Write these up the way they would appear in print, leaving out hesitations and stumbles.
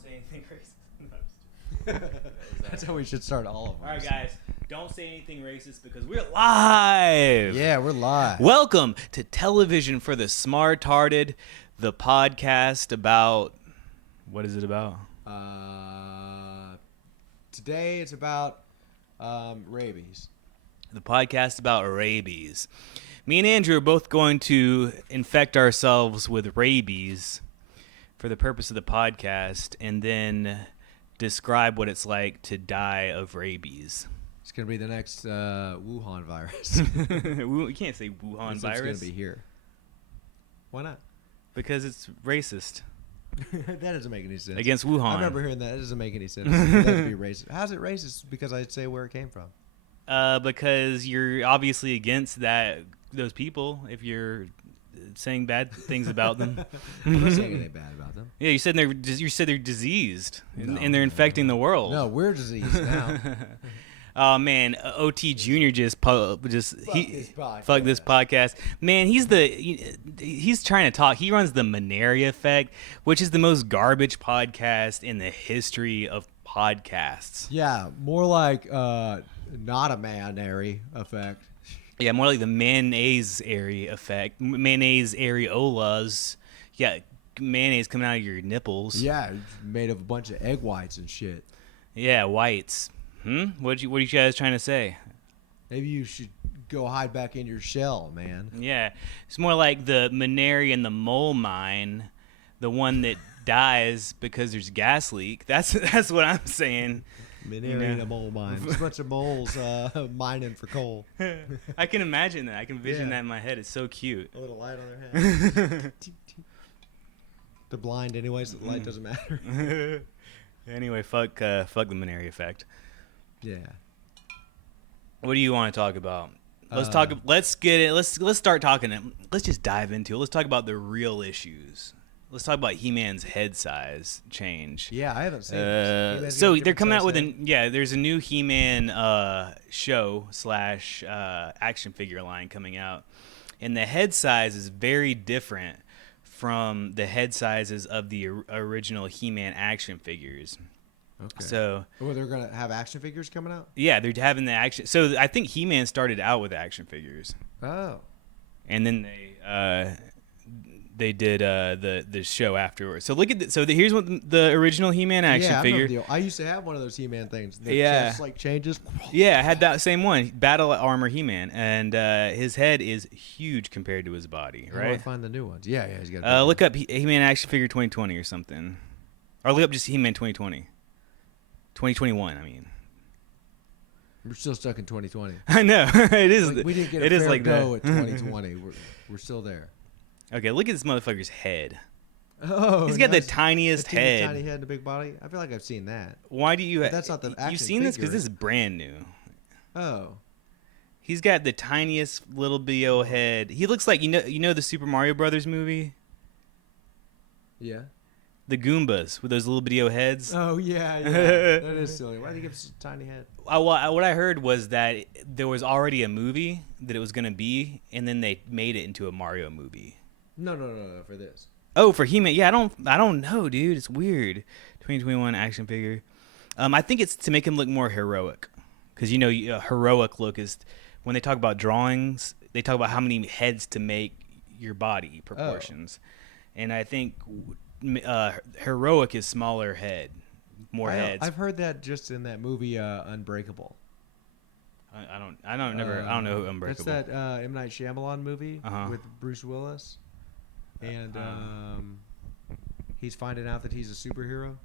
say anything racist. No, I'm just That's how we should start all of them. All right, guys, don't say anything racist because we're live. Yeah, we're live. Welcome to Television for the Smartarded, the podcast about... What is it about? Today it's about rabies. The podcast about rabies. Me and Andrew are both going to infect ourselves with rabies for the purpose of the podcast and then describe what it's like to die of rabies. It's going to be the next Wuhan virus. We can't say Wuhan virus. It's going to be here. Why not? Because it's racist. That doesn't make any sense. Against Wuhan. I remember hearing that. It doesn't make any sense. It doesn't be racist. How's it racist? Because I'd say where it came from. Because you're obviously against those people if you're saying bad things about them. I'm not saying anything bad about them. Yeah, you said they're diseased and they're infecting the world. No, we're diseased now. Oh man, OT Junior fuck this podcast. Man, he's trying to talk. He runs the Malaria Effect, which is the most garbage podcast in the history of podcasts. Yeah, more like not a manary effect. Yeah, more like the mayonnaise area effect. Mayonnaise areolas. Yeah, mayonnaise coming out of your nipples. Yeah, it's made of a bunch of egg whites and shit. Yeah, whites. What are you guys trying to say? Maybe you should go hide back in your shell, man. Yeah, it's more like the Maneri and the mole mine, the one that dies because there's gas leak. That's what I'm saying. Maneri and a mole mine. Just a bunch of moles mining for coal. I can imagine that. I can envision that in my head. It's so cute. A little light on their head. They're blind anyways. So the light doesn't matter. Anyway, fuck the Maneri Effect. Yeah. What do you want to talk about? Let's get it. Let's start talking. Let's just dive into it. Let's talk about the real issues. Let's talk about He-Man's head size change. Yeah, I haven't seen it. So they're coming out with there's a new He-Man show / action figure line coming out, and the head size is very different from the head sizes of the original He-Man action figures. Okay. So, they're gonna have action figures coming out? Yeah, they're having the action. So I think He-Man started out with action figures. Oh. And then they did the show afterwards. So look at here's what the original He-Man action figure. I used to have one of those He-Man things. The chest changes. Yeah, I had that same one, battle armor He-Man, and his head is huge compared to his body. Right. How do I find the new ones? Yeah, he's got. Look up He-Man action figure 2020 or something, or look up just He-Man 2020. 2021, I mean. We're still stuck in 2020. I know. It is. We didn't get a fair go at 2020. We're still there. Okay, look at this motherfucker's head. Oh, he's got the tiniest head. Tiny head and a big body. I feel like I've seen that. Why do you? But that's not the action You've seen this figure. because this is brand new. Oh. He's got the tiniest little bo head. He looks like you know the Super Mario Brothers movie. Yeah. The Goombas with those little bitty heads. Oh, yeah. That is silly. Why do you give us a tiny head? What I heard was that there was already a movie that it was going to be, and then they made it into a Mario movie. No, for this. Oh, for He-Man. Yeah, I don't know, dude. It's weird. 2021 action figure. I think it's to make him look more heroic. Because, heroic look is when they talk about drawings, they talk about how many heads to make your body proportions. And I think... heroic is smaller head, more heads. I've heard that just in that movie Unbreakable. I don't know who Unbreakable. That's that M. Night Shyamalan movie with Bruce Willis, and he's finding out that he's a superhero.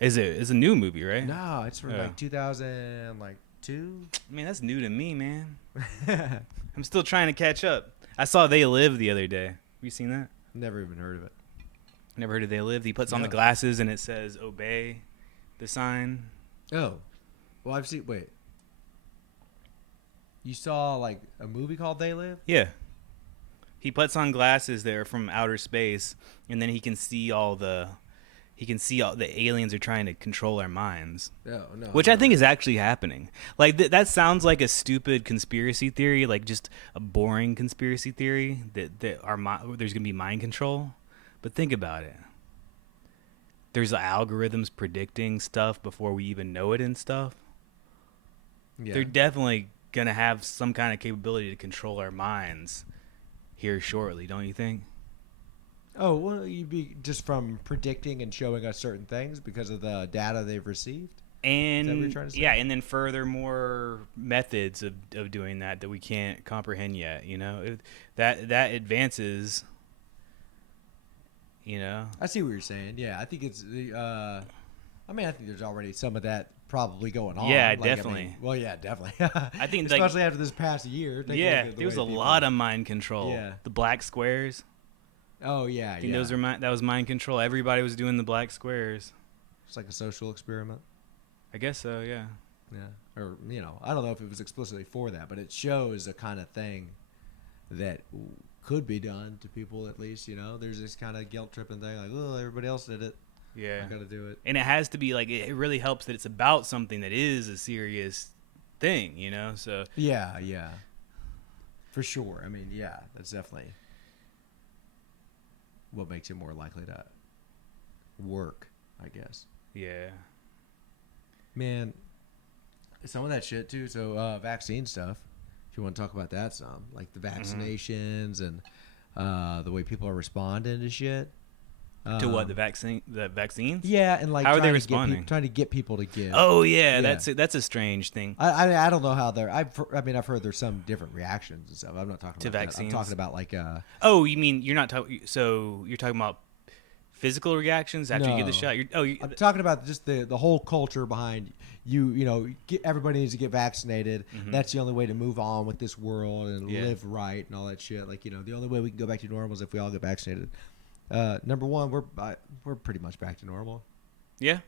It's a new movie, right? No, it's from 2002. I mean, that's new to me, man. I'm still trying to catch up. I saw They Live the other day. Have you seen that? Never even heard of it. Never heard of They Live. He puts on the glasses and it says "Obey," the sign. Oh, well, I've seen. Wait, you saw like a movie called They Live? Yeah. He puts on glasses that are from outer space, and then he can see all the aliens are trying to control our minds. Oh, no. Which I think is actually happening. Like that sounds like a stupid conspiracy theory, like just a boring conspiracy theory that there's gonna be mind control. But think about it. there's algorithms predicting stuff before we even know it and stuff. Yeah. They're definitely gonna have some kind of capability to control our minds here shortly, don't you think? Oh, well, you'd be just from predicting and showing us certain things because of the data they've received? Is that what you're And trying to say? yeah, and then furthermore methods of doing that we can't comprehend yet, that advances, I see what you're saying. Yeah, I think it's I think there's already some of that probably going on. Yeah, Like, definitely. Well, yeah, definitely. I think especially after this past year. Take a yeah, look at the there was way a people- lot of mind control. Yeah. The black squares. Oh yeah, I think yeah. those are that was mind control. Everybody was doing the black squares. It's like a social experiment. I guess so, yeah. Yeah. Or I don't know if it was explicitly for that, but it shows a kind of thing that could be done to people at least. There's this kind of guilt tripping thing, like, oh, everybody else did it. Yeah. I got to do it. And it has to be like it really helps that it's about something that is a serious thing, So Yeah, yeah. For sure. I mean, yeah, that's definitely what makes it more likely to work, I guess. yeah. Man, some of that shit too. So vaccine stuff. If you want to talk about that some, like the vaccinations and the way people are responding to shit. To what, the vaccines? Yeah, and like how are they trying to responding? trying to get people to give. Oh yeah, Yeah. that's a strange thing. I don't know how they're. I've heard there's some different reactions and stuff. I'm not talking To about vaccines? that. I'm talking about like Oh, you mean you're not talking? So you're talking about physical reactions after you get the shot? I'm talking about just the whole culture behind everybody needs to get vaccinated. That's the only way to move on with this world and live right and all that shit. Like, the only way we can go back to normal is if we all get vaccinated. Number one, we're pretty much back to normal. Yeah.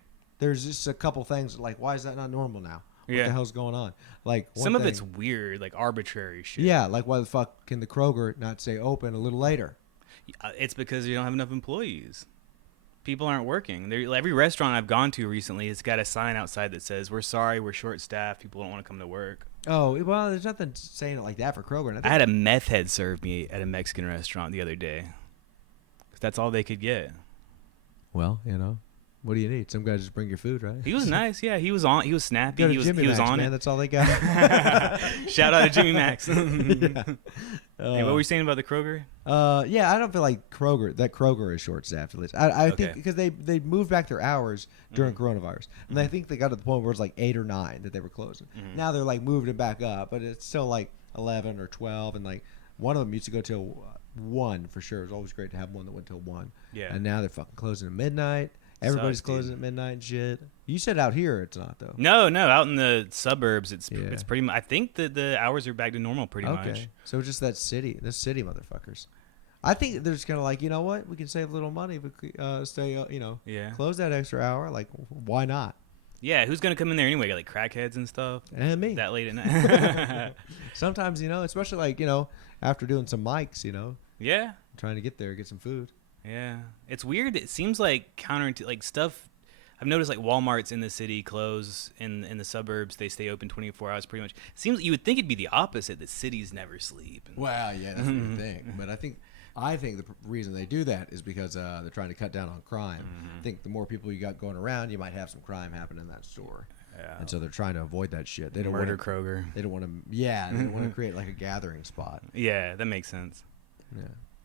There's just a couple things like, why is that not normal now? What the hell's going on? Like, some of it's weird, like arbitrary shit. Yeah, like why the fuck can the Kroger not say open a little later? It's because you don't have enough employees. People aren't working. Every restaurant I've gone to recently has got a sign outside that says, "We're sorry, we're short-staffed. People don't want to come to work." Oh, well, there's nothing saying it like that for Kroger. I had a meth head serve me at a Mexican restaurant the other day. 'Cause that's all they could get. Well, what do you need? Some guy just bring your food, right? He was nice, yeah. He was snappy. Go to He was Jimmy Mac's, on man. it. That's all they got. Shout out to Jimmy Mac's. Yeah. Hey, what were you saying about the Kroger? Yeah, I don't feel like Kroger is short staffed at least. I think because they moved back their hours during coronavirus, and I think they got to the point where it's like 8 or 9 that they were closing. Now they're like moving it back up, but it's still like 11 or 12, and like one of them used to go till 1 for sure. It was always great to have one that went till 1. Yeah. And now they're fucking closing at midnight. Everybody's Sucks, dude. closing at midnight and shit. You said out here it's not though. No, out in the suburbs, it's Yeah. pretty much. I think that the hours are back to normal pretty Okay. much. So just the city motherfuckers. I think they're just kind of like, you know what? We can save a little money if we stay, Yeah. close that extra hour. Like, why not? Yeah, who's gonna come in there anyway? Like crackheads and stuff. And me. That late at night. Sometimes, especially like, after doing some mics, Yeah. trying to get there, get some food. Yeah, it's weird. It seems like like stuff. I've noticed like Walmart's in the city close, in the suburbs they stay open 24 hours pretty much. Seems you would think it'd be the opposite, that cities never sleep. Well, yeah, that's what you think. But I think the reason they do that is because they're trying to cut down on crime. I think the more people you got going around, you might have some crime happen in that store. Yeah. And so they're trying to avoid that shit. They don't Murder want Kroger. They don't want to. Yeah, they don't want to create like a gathering spot. Yeah, that makes sense. Yeah.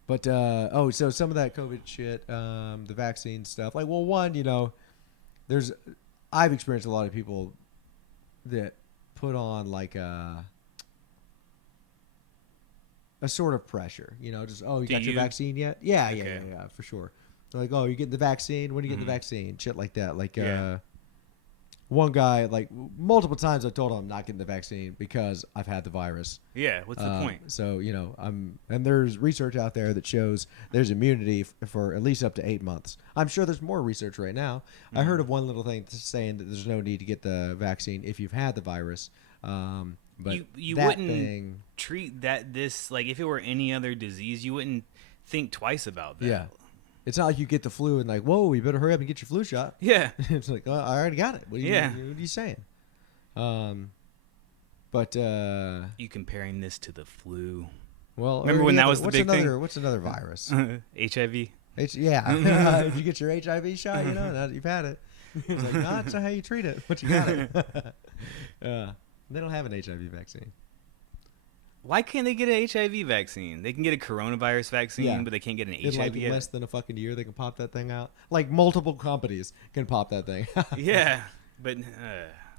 But so some of that COVID shit, the vaccine stuff. Like, well, one, I've experienced a lot of people that put on like a sort of pressure, just, oh, you got your vaccine yet? Yeah, Okay. yeah, for sure. They're like, oh, you getting the vaccine? When do you get the vaccine? Shit like that. Like, one guy, like multiple times I told him I'm not getting the vaccine because I've had the virus. Yeah, what's the point? So, and there's research out there that shows there's immunity for at least up to 8 months. I'm sure there's more research right now. I heard of one little thing saying that there's no need to get the vaccine if you've had the virus. But you that wouldn't treat this like if it were any other disease, you wouldn't think twice about that. Yeah. It's not like you get the flu and like, whoa, you better hurry up and get your flu shot. Yeah. It's like, oh, I already got it. What are you saying? But you comparing this to the flu? well, Remember when that was the big thing? What's another virus? HIV. Yeah. Did you get your HIV shot? Now that you've had it. He's like, no, that's not how you treat it. But you got it. They don't have an HIV vaccine. Why can't they get an HIV vaccine? They can get a coronavirus vaccine, but they can't get an HIV. In less than a fucking year, they can pop that thing out. Like multiple companies can pop that thing. Yeah, but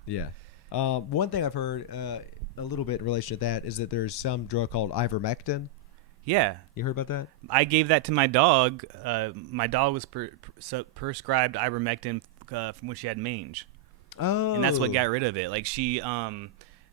yeah. One thing I've heard a little bit in relation to that is that there's some drug called ivermectin. Yeah. You heard about that? I gave that to my dog. My dog was prescribed ivermectin from when she had mange. Oh. And that's what got rid of it. Like she,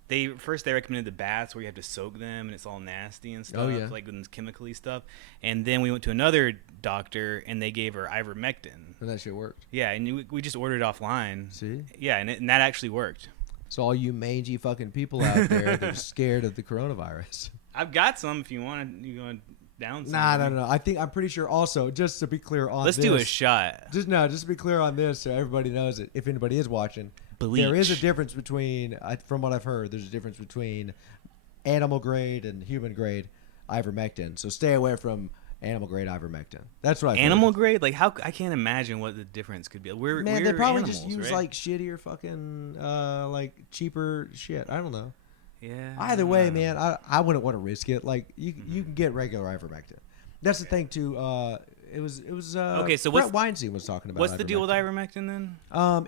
they recommended the baths where you have to soak them and it's all nasty and stuff. Oh, yeah. Like with chemically stuff. And then we went to another doctor and they gave her ivermectin. And that shit worked. Yeah, and we just ordered it offline. See? Yeah, and that actually worked. So all you mangy fucking people out there that are scared of the coronavirus. I've got some if you want to down some. No. I'm pretty sure also, just to be clear on Let's this. do a shot. Just to be clear on this so everybody knows it, if anybody is watching. Bleach. There is a difference between, from what I've heard, there's a difference between animal grade and human grade ivermectin. So stay away from animal grade ivermectin. That's what I've heard. Animal grade? Like how? I can't imagine what the difference could be. We're they probably animals, just use right? like shittier fucking like cheaper shit. I don't know. Yeah. Either way, man, I wouldn't want to risk it. Like you can get regular ivermectin. That's the thing too. It was okay. So Brett Weinstein was talking about. What's the deal with ivermectin then?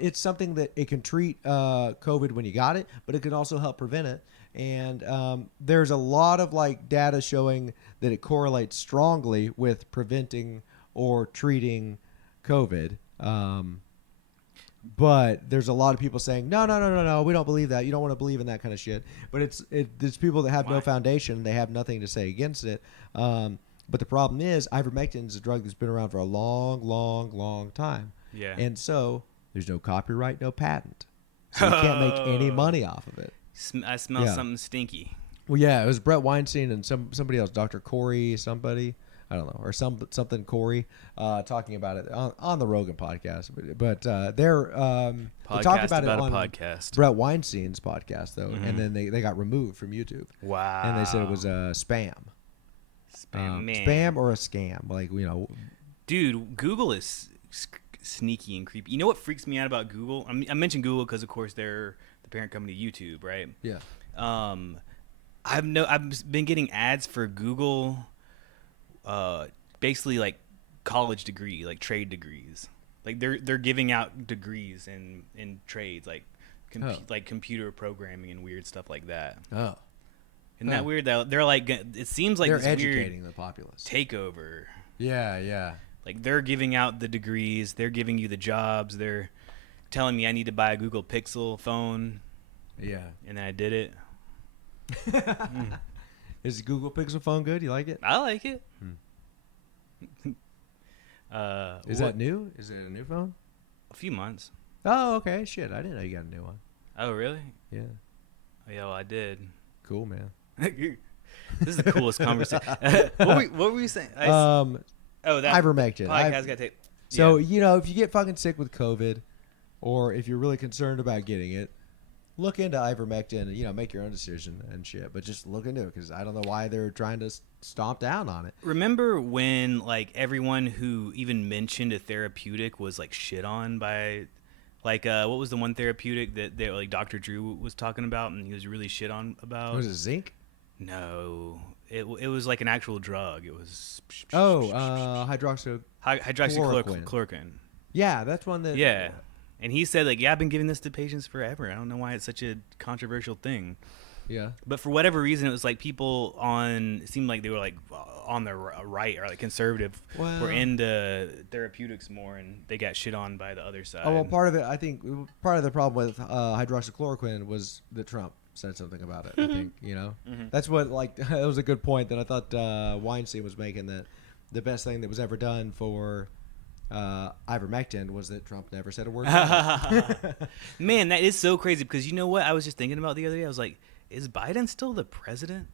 It's something that it can treat COVID when you got it, but it can also help prevent it. And there's a lot of like data showing that it correlates strongly with preventing or treating COVID. But there's a lot of people saying, no, we don't believe that. You don't want to believe in that kind of shit. But it's people that have no foundation. They have nothing to say against it. But the problem is ivermectin is a drug that's been around for a long, long, long time. Yeah. And so there's no copyright, no patent. So you can't make any money off of it. I smell something stinky. Well, yeah, it was Brett Weinstein and somebody else, Dr. Corey, somebody. I don't know, or something Corey, talking about it on the Rogan podcast. But they're they talked about it on podcast. Brett Weinstein's podcast, though, and then they got removed from YouTube. Wow. And they said it was spam. Spam or a scam, like Dude, Google is sneaky and creepy. You know what freaks me out about Google? I mentioned Google because, of course, they're the parent company to YouTube, right? Yeah. I've been getting ads for Google. Basically like college degree, like trade degrees. Like they're giving out degrees in trades, like like computer programming and weird stuff like that. Oh, isn't that weird? Though they're like, it seems like they're this educating weird the populace takeover. Yeah. Like they're giving out the degrees, they're giving you the jobs, they're telling me I need to buy a Google Pixel phone. Yeah, and I did it. Is the Google Pixel phone good? You like it? I like it. Is that new? Is it a new phone? A few months. Oh, okay. Shit, I didn't know you got a new one. Oh, really? Yeah. Oh, yeah, well, I did. Cool, man. This is the coolest conversation. What were you saying? That ivermectin. Podcast got tape. So if you get fucking sick with COVID, or if you're really concerned about getting it, look into ivermectin and make your own decision and shit. But just look into it because I don't know why they're trying to stomp down on it. Remember when like everyone who even mentioned a therapeutic was like shit on by, like what was the one therapeutic that like Dr. Drew was talking about and he was really shit on about? Was it zinc? No, it was like an actual drug. It was hydroxychloroquine. Yeah, that's one that. Yeah. And he said, like, I've been giving this to patients forever. I don't know why it's such a controversial thing. Yeah. But for whatever reason, it was like people it seemed like they were like on the right or like conservative were into therapeutics more and they got shit on by the other side. Oh, well, part of the problem with hydroxychloroquine was that Trump said something about it, I think, That's what, that was a good point that I thought Weinstein was making, that the best thing that was ever done for ivermectin was that Trump never said a word about it. Man, that is so crazy because you know what I was just thinking about the other day? I was like, is Biden still the president?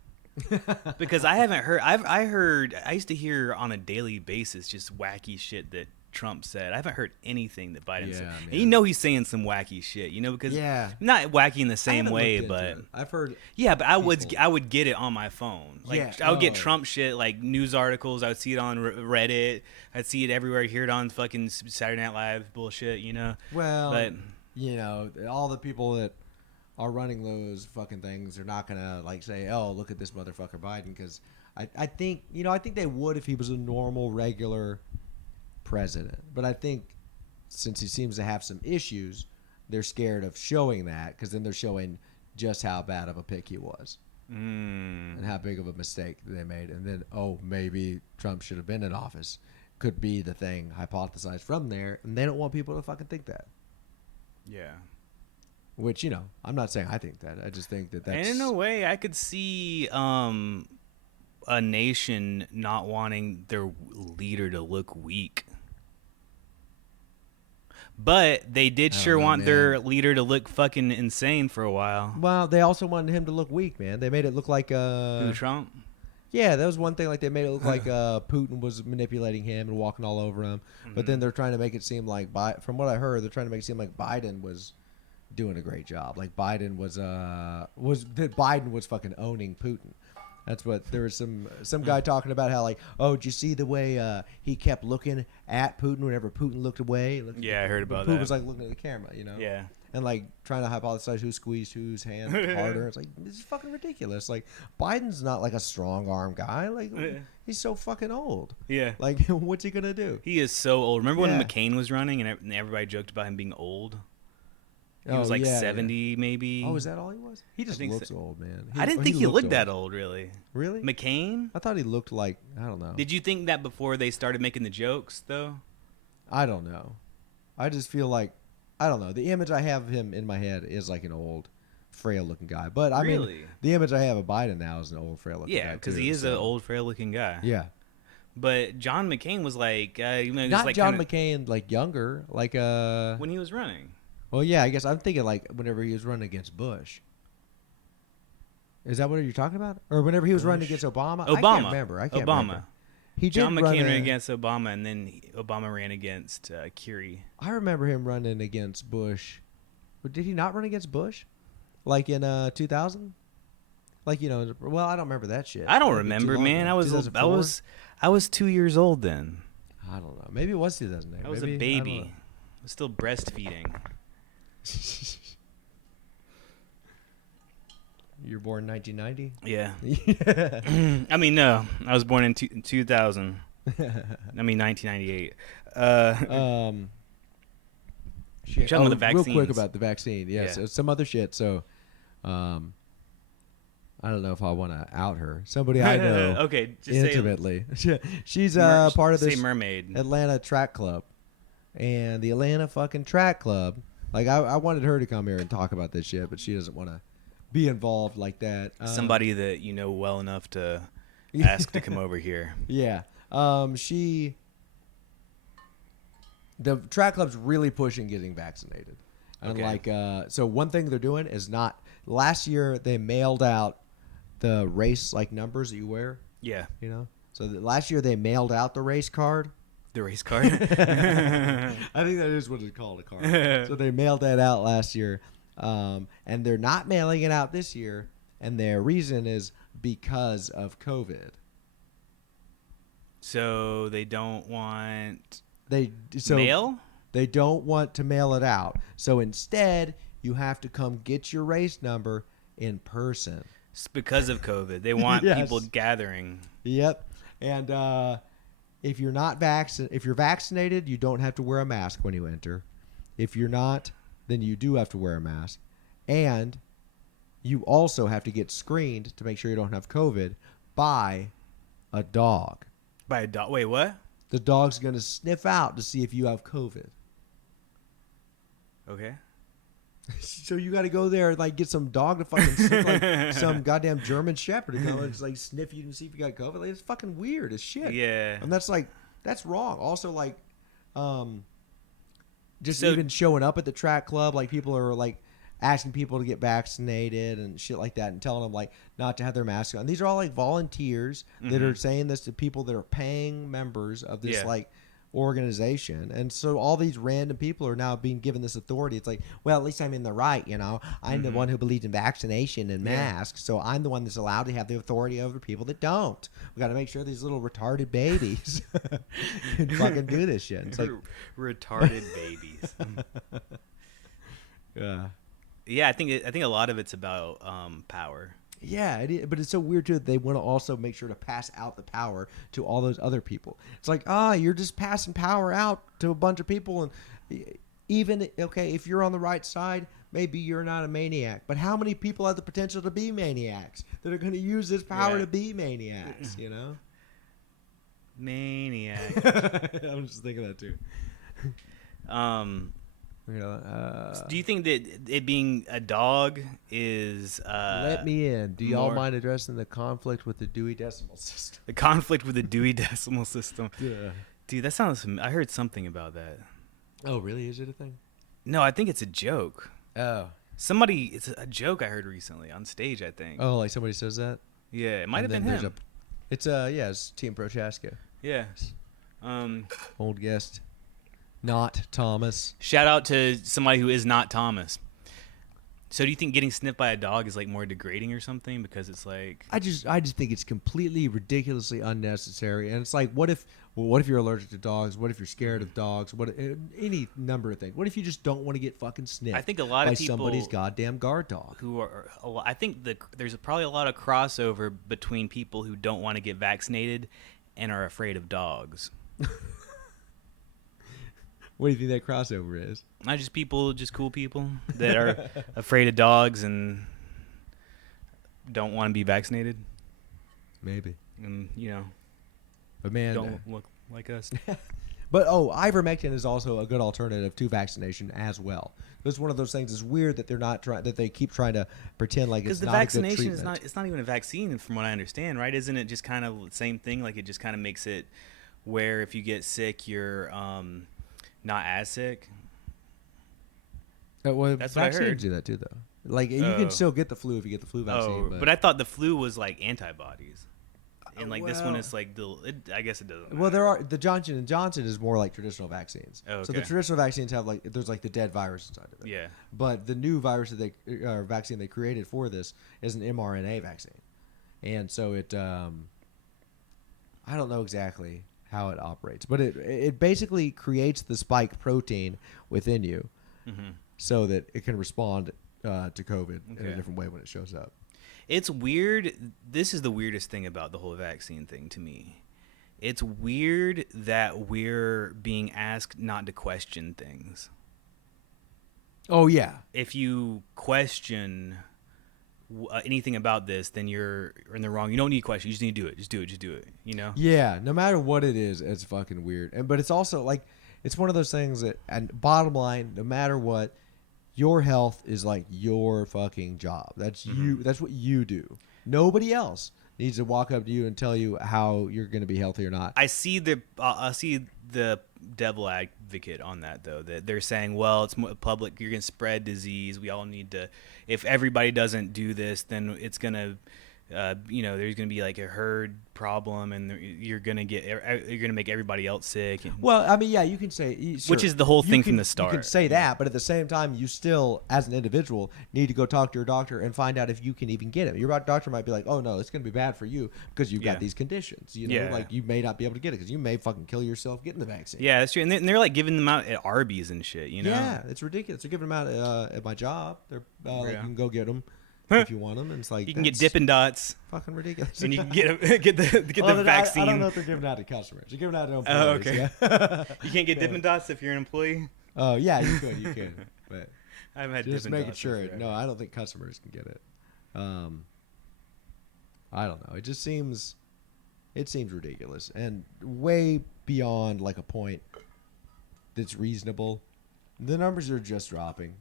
Because I haven't heard. I used to hear on a daily basis just wacky shit that Trump said. I haven't heard anything that Biden said. Yeah, And man. you know he's saying some wacky shit, because not wacky in the same way, but I've heard. yeah, but I would get it on my phone. Like I would get Trump shit, like news articles. I would see it on Reddit. I'd see it everywhere. Hear it on fucking Saturday Night Live bullshit. Well, but all the people that are running those fucking things are not gonna like say, "Oh, look at this motherfucker Biden," because I think they would if he was a normal, regular president. But I think since he seems to have some issues, they're scared of showing that because then they're showing just how bad of a pick he was and how big of a mistake they made. And then, maybe Trump should have been in office. Could be the thing hypothesized from there, and they don't want people to fucking think that. Yeah. Which, I'm not saying I think that. I just think that's... And in a way, I could see a nation not wanting their leader to look weak. But they did want their leader to look fucking insane for a while. Well, they also wanted him to look weak, man. They made it look like... Who, Trump? Yeah, that was one thing. Like, they made it look like Putin was manipulating him and walking all over him. Mm-hmm. But then they're trying to make it seem like... From what I heard, they're trying to make it seem like Biden was doing a great job. Like, Biden was fucking owning Putin. That's what there was some guy talking about how, like, did you see the way he kept looking at Putin whenever Putin looked away? I heard about Putin that. was like looking at the camera, Yeah. And like trying to hypothesize who squeezed whose hand harder. It's like, this is fucking ridiculous. Like, Biden's not like a strong arm guy. Like, he's so fucking old. Yeah. Like, what's he gonna do? He is so old. Remember when McCain was running and everybody joked about him being old? He was like 70 maybe. Oh, is that all he was? He just looks old, man. I didn't think he looked that old, really. Really? McCain? I thought he looked like, I don't know. Did you think that before they started making the jokes, though? I don't know. I just feel like, I don't know. The image I have of him in my head is like an old, frail-looking guy. But I mean, the image I have of Biden now is an old, frail-looking guy. Yeah, because he is an old, frail-looking guy. Yeah. But John McCain was like, not like John McCain, like younger, like when he was running. Well, yeah, I guess I'm thinking like whenever he was running against Bush. Is that what you're talking about? Or whenever he was running against Obama? I can't remember. Obama. John McCain ran against Obama, and then Obama ran against Kerry. I remember him running against Bush. But did he not run against Bush? Like in 2000? Like, well, I don't remember that shit. I don't remember, man. I was 2 years old then. I don't know. Maybe it was 2008. I was a baby. I was still breastfeeding. You were born in 1990? Yeah. I mean, no. I was born in 2000. I mean, 1998. Talking about the vaccines. Real quick about the vaccine. Yes. Yeah. Some other shit. So, I don't know if I want to out her. Somebody I know okay, just intimately. She's part of this mermaid. Atlanta track club. And the Atlanta fucking track club, like I wanted her to come here and talk about this shit, but she doesn't want to be involved like that. Somebody that you know well enough to ask to come over here. Yeah. The track club's really pushing getting vaccinated. And so one thing they're doing is last year they mailed out the race like numbers that you wear. Yeah. So last year they mailed out the race card. The race card? I think that is what it's called, a card. So they mailed that out last year. And they're not mailing it out this year. And their reason is because of COVID. So they don't want mail? They don't want to mail it out. So instead, you have to come get your race number in person. It's because of COVID. They want people gathering. Yep. And if you're vaccinated, you don't have to wear a mask when you enter. If you're not, then you do have to wear a mask. And you also have to get screened to make sure you don't have COVID by a dog. By a dog? Wait, what? The dog's going to sniff out to see if you have COVID. Okay. So you got to go there and like get some dog to fucking sniff, like some goddamn German Shepherd to go and just like sniff you and see if you got COVID. Like, it's fucking weird as shit. Yeah. And that's wrong. Also, like, even showing up at the track club, like people are like asking people to get vaccinated and shit like that, and telling them like not to have their mask on. These are all like volunteers that are saying this to people that are paying members of this like organization, and so all these random people are now being given this authority. It's like, well, at least I'm in the right, I'm the one who believes in vaccination and masks, so I'm the one that's allowed to have the authority over people that don't. We got to make sure these little retarded babies can fucking do this shit. It's like retarded babies. yeah. Yeah, I think a lot of it's about power. Yeah, but it's so weird too that they want to also make sure to pass out the power to all those other people. It's like, you're just passing power out to a bunch of people, and even okay, if you're on the right side, maybe you're not a maniac. But how many people have the potential to be maniacs that are going to use this power to be maniacs? Maniac. I'm just thinking that too. Do you think that it being a dog is let me in. Do y'all mind addressing the conflict with the Dewey Decimal System? The conflict with the Dewey Decimal System. Yeah. Dude, that sounds. I heard something about that. Oh, really? Is it a thing? No, I think it's a joke. Oh. It's a joke I heard recently on stage, I think. Oh, like somebody says that? Yeah, it might have been him. It's Team Prochaska. Yeah. Old guest. Not Thomas. Shout out to somebody who is not Thomas. So do you think getting sniffed by a dog is like more degrading or something? Because it's like I just think it's completely ridiculously unnecessary. And it's like, what if you're allergic to dogs? What if you're scared of dogs? Any number of things. What if you just don't want to get fucking sniffed? I think a lot of people somebody's goddamn guard dog. I think there's probably a lot of crossover between people who don't want to get vaccinated and are afraid of dogs. What do you think that crossover is? Not just cool people that are afraid of dogs and don't want to be vaccinated. Maybe. And, but man, don't look like us. But ivermectin is also a good alternative to vaccination as well. It's one of those things. It's weird that they're not that they keep trying to pretend like it's not a good treatment. Because the vaccination it's not even a vaccine, from what I understand, right? Isn't it just kind of the same thing? Like it just kind of makes it where if you get sick, you're not as sick. Well, that's what I heard. Do that too, though. Like you can still get the flu if you get the flu vaccine. But I thought the flu was like antibodies, and like this one is like I guess it doesn't. Well, there are the Johnson & Johnson is more like traditional vaccines. Oh, okay. So the traditional vaccines have there's like the dead virus inside of it. Yeah. But the new virus vaccine they created for this is an mRNA vaccine, and so it I don't know exactly how it operates, but it basically creates the spike protein within you, so that it can respond to COVID in a different way when it shows up. It's weird. This is the weirdest thing about the whole vaccine thing to me. It's weird that we're being asked not to question things. Oh yeah. If you question anything about this, then you're in the wrong. You don't need questions. You just need to do it. Just do it. Yeah. No matter what it is, it's fucking weird. But it's also like it's one of those things that, and bottom line, no matter what, your health is like your fucking job. That's you. That's what you do. Nobody else needs to walk up to you and tell you how you're going to be healthy or not. I see the devil advocate on that, though, that they're saying, well, it's public. You're going to spread disease. We all need to. If everybody doesn't do this, then it's going to, there's going to be like a herd problem, and you're going to make everybody else sick. Well, I mean, yeah, you can say, sure, which is the whole thing from the start. You can say that, but at the same time, you still, as an individual, need to go talk to your doctor and find out if you can even get it. Your doctor might be like, "Oh no, it's going to be bad for you because you've got these conditions." Like you may not be able to get it because you may fucking kill yourself getting the vaccine. Yeah, that's true. And they're like giving them out at Arby's and shit. Yeah, it's ridiculous. They're giving them out at my job. They're like, you can go get them. If you want them, and it's like you can get Dippin' Dots, fucking ridiculous, and you can get the vaccine. I don't know if they're giving out to customers. They're giving out to employees. Oh, okay. Yeah. You can't get Dippin' Dots if you're an employee. Oh yeah, you could, but I haven't had just Dippin' making Dots sure. No, I don't think customers can get it. I don't know. It just seems ridiculous and way beyond like a point that's reasonable. The numbers are just dropping.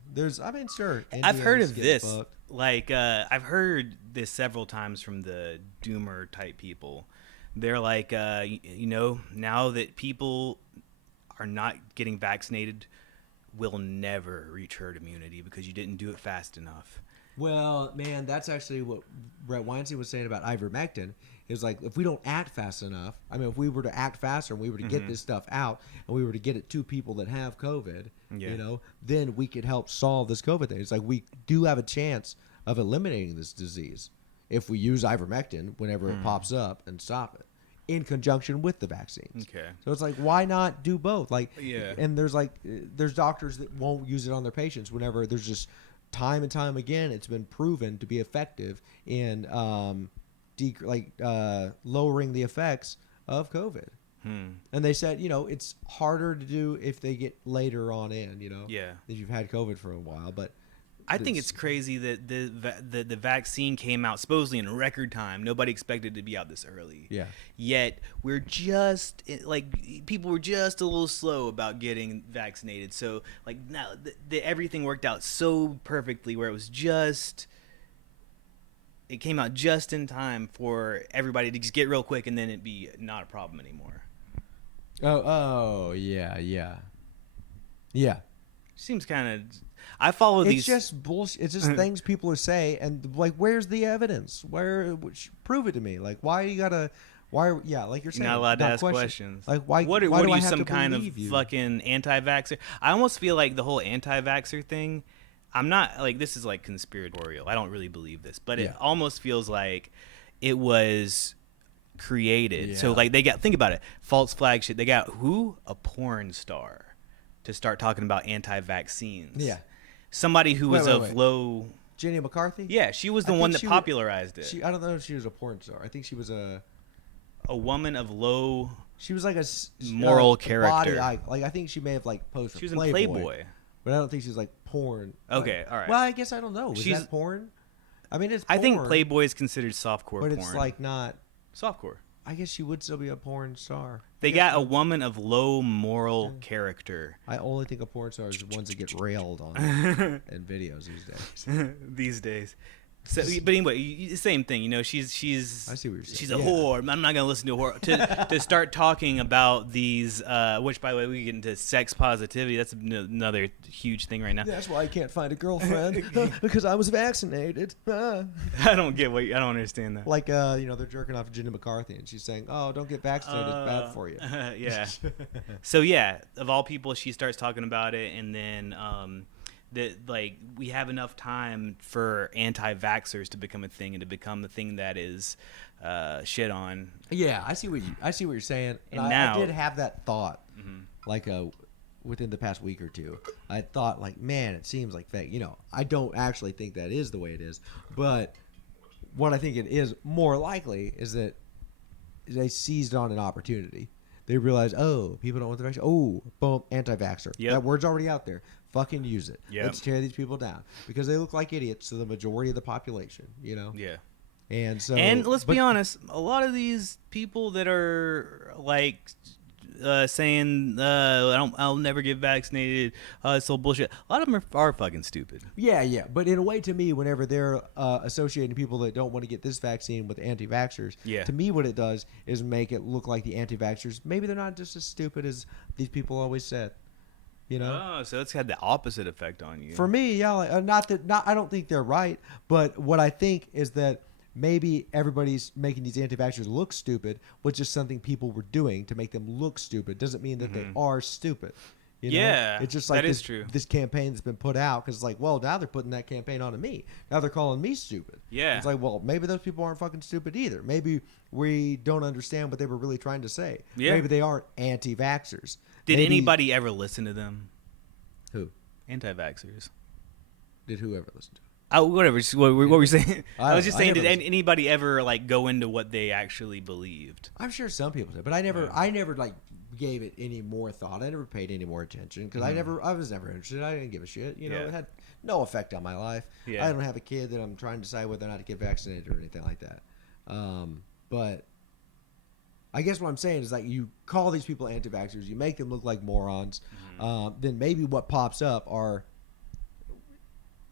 Sure. I've heard of this. Like, I've heard this several times from the doomer type people. They're like, now that people are not getting vaccinated, we'll never reach herd immunity because you didn't do it fast enough. Well, man, that's actually what Brett Weinstein was saying about ivermectin. Is like if we don't act fast enough. I mean, if we were to act faster and we were to get this stuff out and we were to get it to people that have COVID, then we could help solve this COVID thing. It's like we do have a chance of eliminating this disease if we use ivermectin whenever it pops up and stop it in conjunction with the vaccines. Okay. So it's like, why not do both? Like, and there's doctors that won't use it on their patients whenever there's just time and time again it's been proven to be effective in lowering the effects of COVID. And they said, it's harder to do if they get later on in, if you've had COVID for a while. But I think it's crazy that the vaccine came out supposedly in record time. Nobody expected it to be out this early. Yeah. Yet we're just people were just a little slow about getting vaccinated. So now everything worked out so perfectly where it came out just in time for everybody to just get real quick and then it be not a problem anymore. Oh, yeah. Seems kind of. I follow these. It's just bullshit. It's just things people are saying, and where's the evidence? Prove it to me? Like, why you gotta? Like you're saying, not allowed to ask questions. Like, why? What why are do I you, have some to kind of believe you? fucking anti-vaxxer? I almost feel like the whole anti-vaxxer thing. I'm not this is conspiratorial. I don't really believe this, but it almost feels like it was created. So think about it, false flag shit. They got a porn star to start talking about anti-vaccines. Yeah. Somebody who was low. Jenny McCarthy? Yeah, she was the one that popularized it. I don't know if she was a porn star. I think she was a woman of low. She was like a moral character. Body, I think she may have posed for She was Playboy, in Playboy. But I don't think she was porn. Okay, all right. Well, I guess I don't know. Was that porn? I mean, it's porn. I think Playboy is considered softcore porn. But it's not. Softcore. I guess she would still be a porn star. They got a woman of low moral character. I only think of porn stars the ones that get railed on in videos these days. So, but anyway, same thing. She's. I see what you're saying. She's a whore. I'm not gonna listen to her to start talking about these. Which, by the way, we get into sex positivity. That's another huge thing right now. That's why I can't find a girlfriend because I was vaccinated. I don't understand that. They're jerking off Jenny McCarthy, and she's saying, "Oh, don't get vaccinated. It's bad for you." Yeah. So of all people, she starts talking about it, and then. That we have enough time for anti-vaxxers to become a thing and to become the thing that is shit on. Yeah, I see what you're saying. And I did have that thought, within the past week or two. I thought, man, it seems like fake. I don't actually think that is the way it is, but what I think it is more likely is that they seized on an opportunity. They realized, people don't want the vaccine. Oh, boom, anti-vaxxer. Yep. That word's already out there. Fucking use it. Yep. Let's tear these people down because they look like idiots to the majority of the population. Yeah. And let's be honest, a lot of these people that are saying I'll never get vaccinated, it's all bullshit. A lot of them are fucking stupid. Yeah. But in a way, to me, whenever they're associating people that don't want to get this vaccine with anti-vaxxers, to me, what it does is make it look like the anti-vaxxers maybe they're not just as stupid as these people always said. Oh, so it's had the opposite effect on you. For me, yeah. I don't think they're right, but what I think is that maybe everybody's making these anti-vaxxers look stupid, was just something people were doing to make them look stupid. Doesn't mean that they are stupid. Yeah, it's just that is true. This campaign that's been put out because now they're putting that campaign onto me. Now they're calling me stupid. Yeah, it's maybe those people aren't fucking stupid either. Maybe we don't understand what they were really trying to say. Yeah, maybe they aren't anti-vaxxers. Did anybody ever listen to them? Who? Anti-vaxxers. Did whoever listen to them? Oh, whatever. What were you saying? I was just saying, did listened. anybody ever go into what they actually believed? I'm sure some people did, but I never gave it any more thought. I never paid any more attention because I was never interested. I didn't give a shit. It had no effect on my life. Yeah. I don't have a kid that I'm trying to decide whether or not to get vaccinated or anything like that. But I guess what I'm saying is you call these people anti-vaxxers, you make them look like morons. Then maybe what pops up are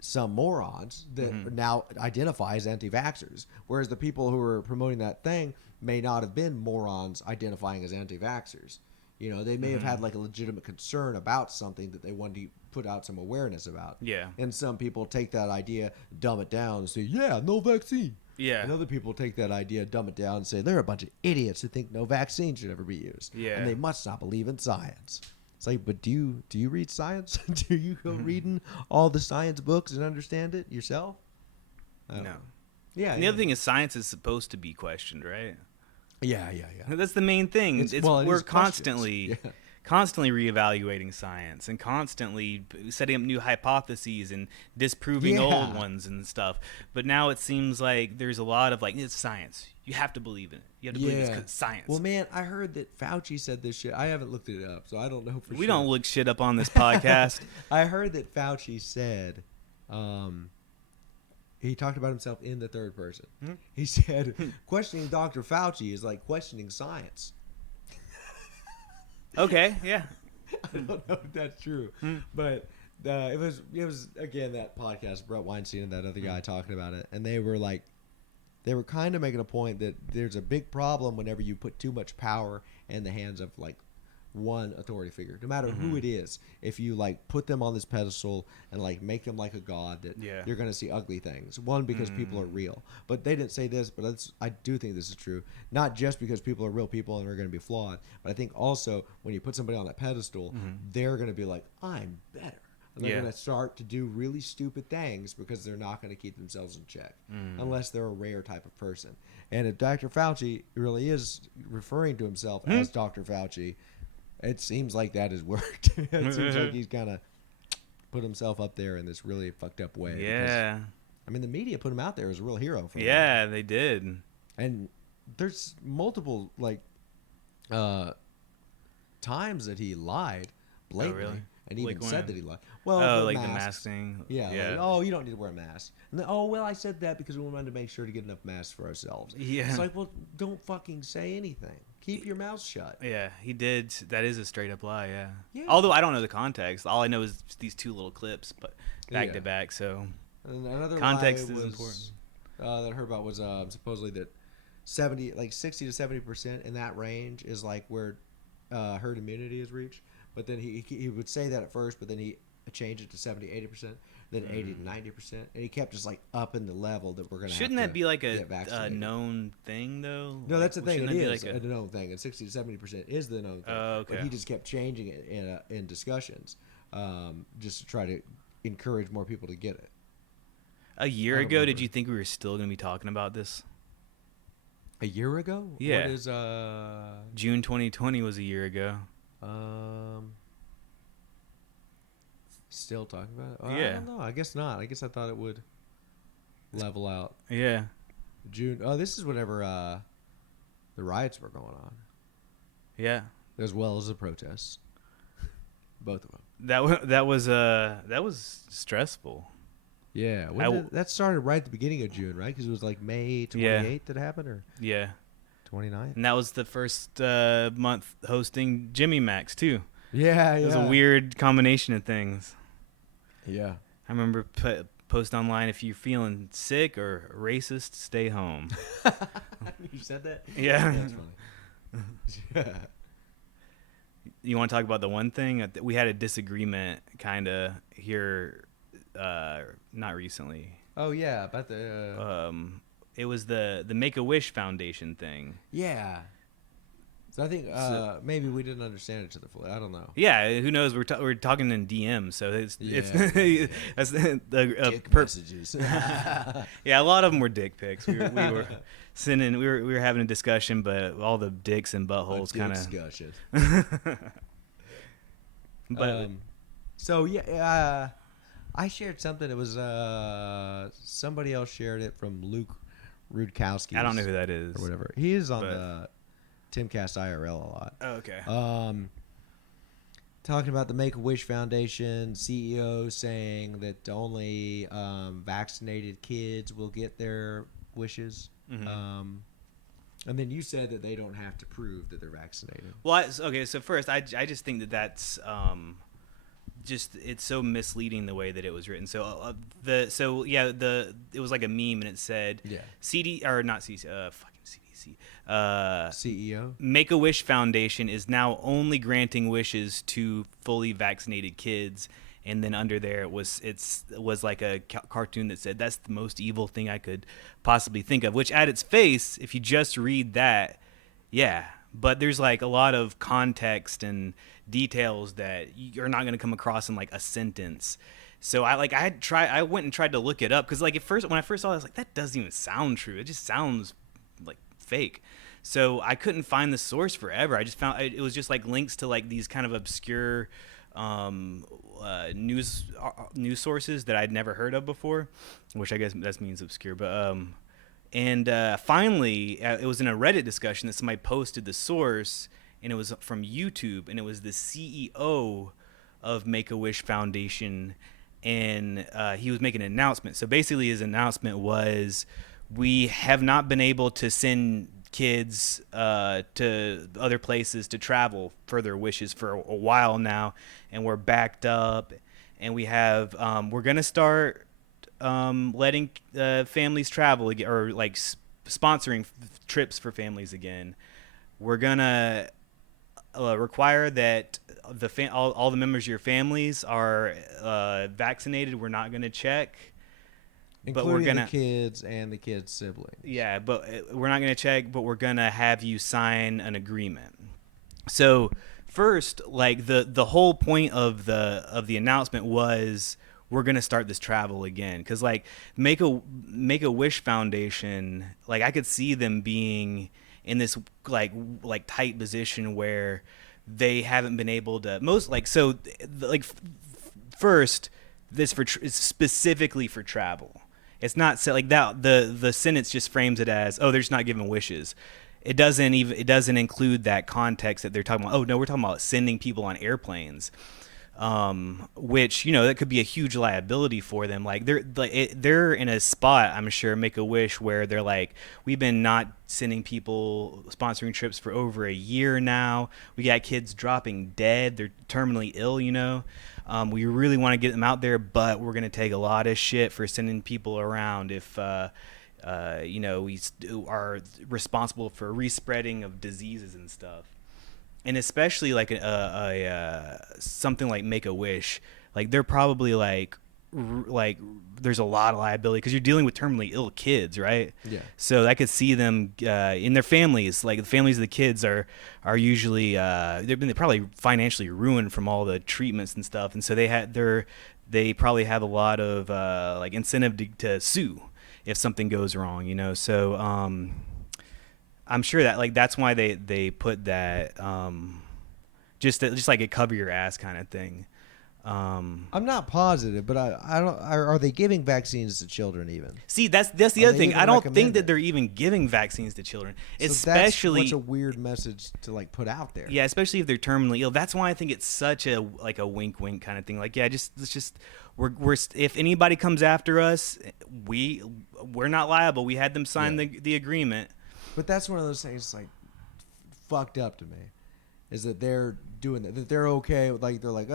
some morons that now identify as anti-vaxxers, whereas the people who are promoting that thing may not have been morons identifying as anti-vaxxers. You know, they may have had like a legitimate concern about something that they wanted to put out some awareness about. Yeah. And some people take that idea, dumb it down, and say, yeah, no vaccine. Yeah. And other people take that idea, dumb it down, and say they're a bunch of idiots who think no vaccine should ever be used. Yeah. And they must not believe in science. It's like, but do you read science? Do you go reading all the science books and understand it yourself? No. Yeah. And the other thing is science is supposed to be questioned, right? Yeah. That's the main thing. We're constantly reevaluating science and constantly setting up new hypotheses and disproving old ones and stuff. But now it seems like there's a lot of like, it's science. You have to believe in it. You have to believe it's science. Well, man, I heard that Fauci said this shit. I haven't looked it up, so I don't know for sure. We don't look shit up on this podcast. I heard that Fauci said, he talked about himself in the third person. He said, questioning Dr. Fauci is like questioning science. Okay, yeah. I don't know if that's true, but it was again that podcast, Brett Weinstein and that other guy talking about it, and they were kind of making a point that there's a big problem whenever you put too much power in the hands of like one authority figure, no matter who it is. If you like put them on this pedestal and like make them like a god, that you're going to see ugly things. One, because people are real, but they didn't say this, but I do think this is true. Not just because people are real people and are going to be flawed, but I think also when you put somebody on that pedestal, they're going to be like, I'm better. And they're going to start to do really stupid things because they're not going to keep themselves in check unless they're a rare type of person. And if Dr. Fauci really is referring to himself as Dr. Fauci, it seems like that has worked. It seems like he's kind of put himself up there in this really fucked up way. Yeah. Because, I mean, the media put him out there as a real hero for them. They did. And there's multiple, like, times that he lied blatantly. Oh, really? And even said that he lied. Well, like the mask thing. Yeah. Like, oh, you don't need to wear a mask. And then, oh, well, I said that because we wanted to make sure to get enough masks for ourselves. Yeah. It's like, well, don't fucking say anything. Keep your mouth shut. Yeah, he did. That is a straight up lie, yeah. Although I don't know the context. All I know is these two little clips, but back to back, so and another context lie is was, important. That I heard about was supposedly that 60 to 70% in that range is like where herd immunity is reached. But then he would say that at first, but then he changed it to 70, 80%, then 80 to 90%, and he kept just like up in the level that we're gonna. Shouldn't that be like a known thing though? No, that's the thing. It is like a known thing, and 60 to 70% is the known thing. Okay. But he just kept changing it in discussions, just to try to encourage more people to get it. A year ago, did you think we were still gonna be talking about this? A year ago? Yeah. What is June 2020 was a year ago. Still talking about it? Yeah. I don't know. I guess not. I guess I thought it would level out. Yeah. June. Oh, this is whenever the riots were going on. Yeah. As well as the protests. Both of them. That was stressful. Yeah. That started right at the beginning of June, right? Because it was like May 28th that happened, or 29th. And that was the first month hosting Jimmy Max too. Yeah. It was a weird combination of things. Yeah. I remember post online, if you're feeling sick or racist, stay home. You said that? Yeah. That's funny. You want to talk about the one thing? We had a disagreement kind of here, not recently. Oh, yeah, about the... it was the Make-A-Wish Foundation thing. Yeah. So I think maybe we didn't understand each other fully. I don't know. Yeah, who knows? We're talking in DM, so it's that's the dick messages. Yeah, a lot of them were dick pics. We were sending. We were having a discussion, but all the dicks and buttholes kind of discussion. But so yeah, I shared something. It was somebody else shared it from Luke Rudkowski. I don't know who that is or whatever. He is on the Timcast IRL a lot. Oh, okay. Talking about the Make-A-Wish Foundation CEO saying that only vaccinated kids will get their wishes. Mm-hmm. And then you said that they don't have to prove that they're vaccinated. Well, okay. So first, I just think that's just it's so misleading the way that it was written. So it was like a meme and it said CD or not CDC, fucking CDC. CDC. CEO. Make a Wish Foundation is now only granting wishes to fully vaccinated kids. And then under there, it was like a cartoon that said, "That's the most evil thing I could possibly think of." Which, at its face, if you just read that, yeah. But there's like a lot of context and details that you're not going to come across in like a sentence. So I went and tried to look it up because like when I first saw it, I was like, that doesn't even sound true. It just sounds like fake. So I couldn't find the source forever. I just found it was just like links to like these kind of obscure news sources that I'd never heard of before, which I guess that means obscure. But finally, it was in a Reddit discussion that somebody posted the source, and it was from YouTube, and it was the CEO of Make a Wish Foundation, and he was making an announcement. So basically, his announcement was, "We have not been able to send kids to other places to travel for their wishes for a while now, and we're backed up, and we're gonna start letting families travel again, or like sponsoring trips for families again. We're gonna require that all the members of your families are vaccinated. We're not gonna check." But Including we're gonna the kids and the kids' siblings. Yeah, but we're not gonna check. But we're gonna have you sign an agreement. So first, like the whole point of the announcement was, we're gonna start this travel again, because like Make a Wish Foundation, like I could see them being in this like tight position where they haven't been able to first, this is specifically for travel. It's not like that. The sentence just frames it as, oh, they're just not giving wishes. It doesn't include that context that they're talking about. Oh no, we're talking about sending people on airplanes, which that could be a huge liability for them. Like they're in a spot, I'm sure, Make a Wish, where they're like, we've been not sending people sponsoring trips for over a year now. We got kids dropping dead. They're terminally ill. We really want to get them out there, but we're going to take a lot of shit for sending people around if, we are responsible for respreading of diseases and stuff. And especially like something like Make a Wish, like they're probably like there's a lot of liability because you're dealing with terminally ill kids, right? Yeah. So I could see them in their families, like the families of the kids are usually they're probably financially ruined from all the treatments and stuff, and so they probably have a lot of like incentive to sue if something goes wrong. So I'm sure that like that's why they put that just like a cover your ass kind of thing. I'm not positive, but I don't. Are they giving vaccines to children even? See, that's the other thing. I don't think that they're even giving vaccines to children, so especially. That's what's a weird message to like put out there. Yeah, especially if they're terminally ill. That's why I think it's such a wink wink kind of thing. Like, yeah, we're if anybody comes after us, we're not liable. We had them sign the agreement. But that's one of those things like fucked up to me, is that they're doing that they're okay. Like they're like,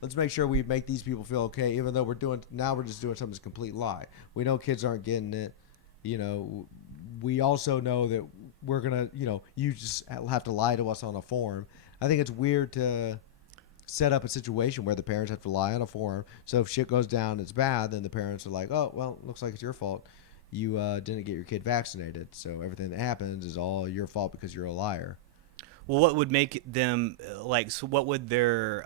let's make sure we make these people feel okay, even though we're just doing something that's a complete lie. We know kids aren't getting it. We also know that we're gonna, you just have to lie to us on a form. I think it's weird to set up a situation where the parents have to lie on a form. So if shit goes down, it's bad. Then the parents are like, oh well, looks like it's your fault. You didn't get your kid vaccinated, so everything that happens is all your fault because you're a liar. Well, what would make them so what would their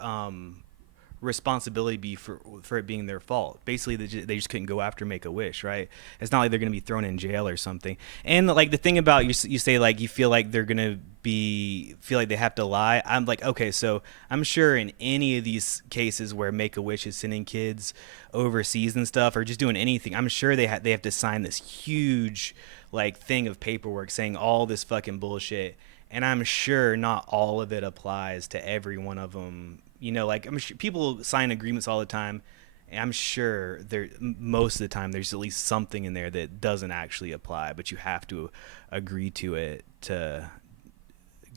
responsibility be for it being their fault? Basically, they just couldn't go after Make a Wish, right? It's not like they're going to be thrown in jail or something. And like the thing about you say like you feel like they're going to feel like they have to lie. I'm like, okay, so I'm sure in any of these cases where Make a Wish is sending kids overseas and stuff, or just doing anything, I'm sure they have to sign this huge like thing of paperwork saying all this fucking bullshit. And I'm sure not all of it applies to every one of them. Like I'm sure people sign agreements all the time, and I'm sure most of the time there's at least something in there that doesn't actually apply, but you have to agree to it to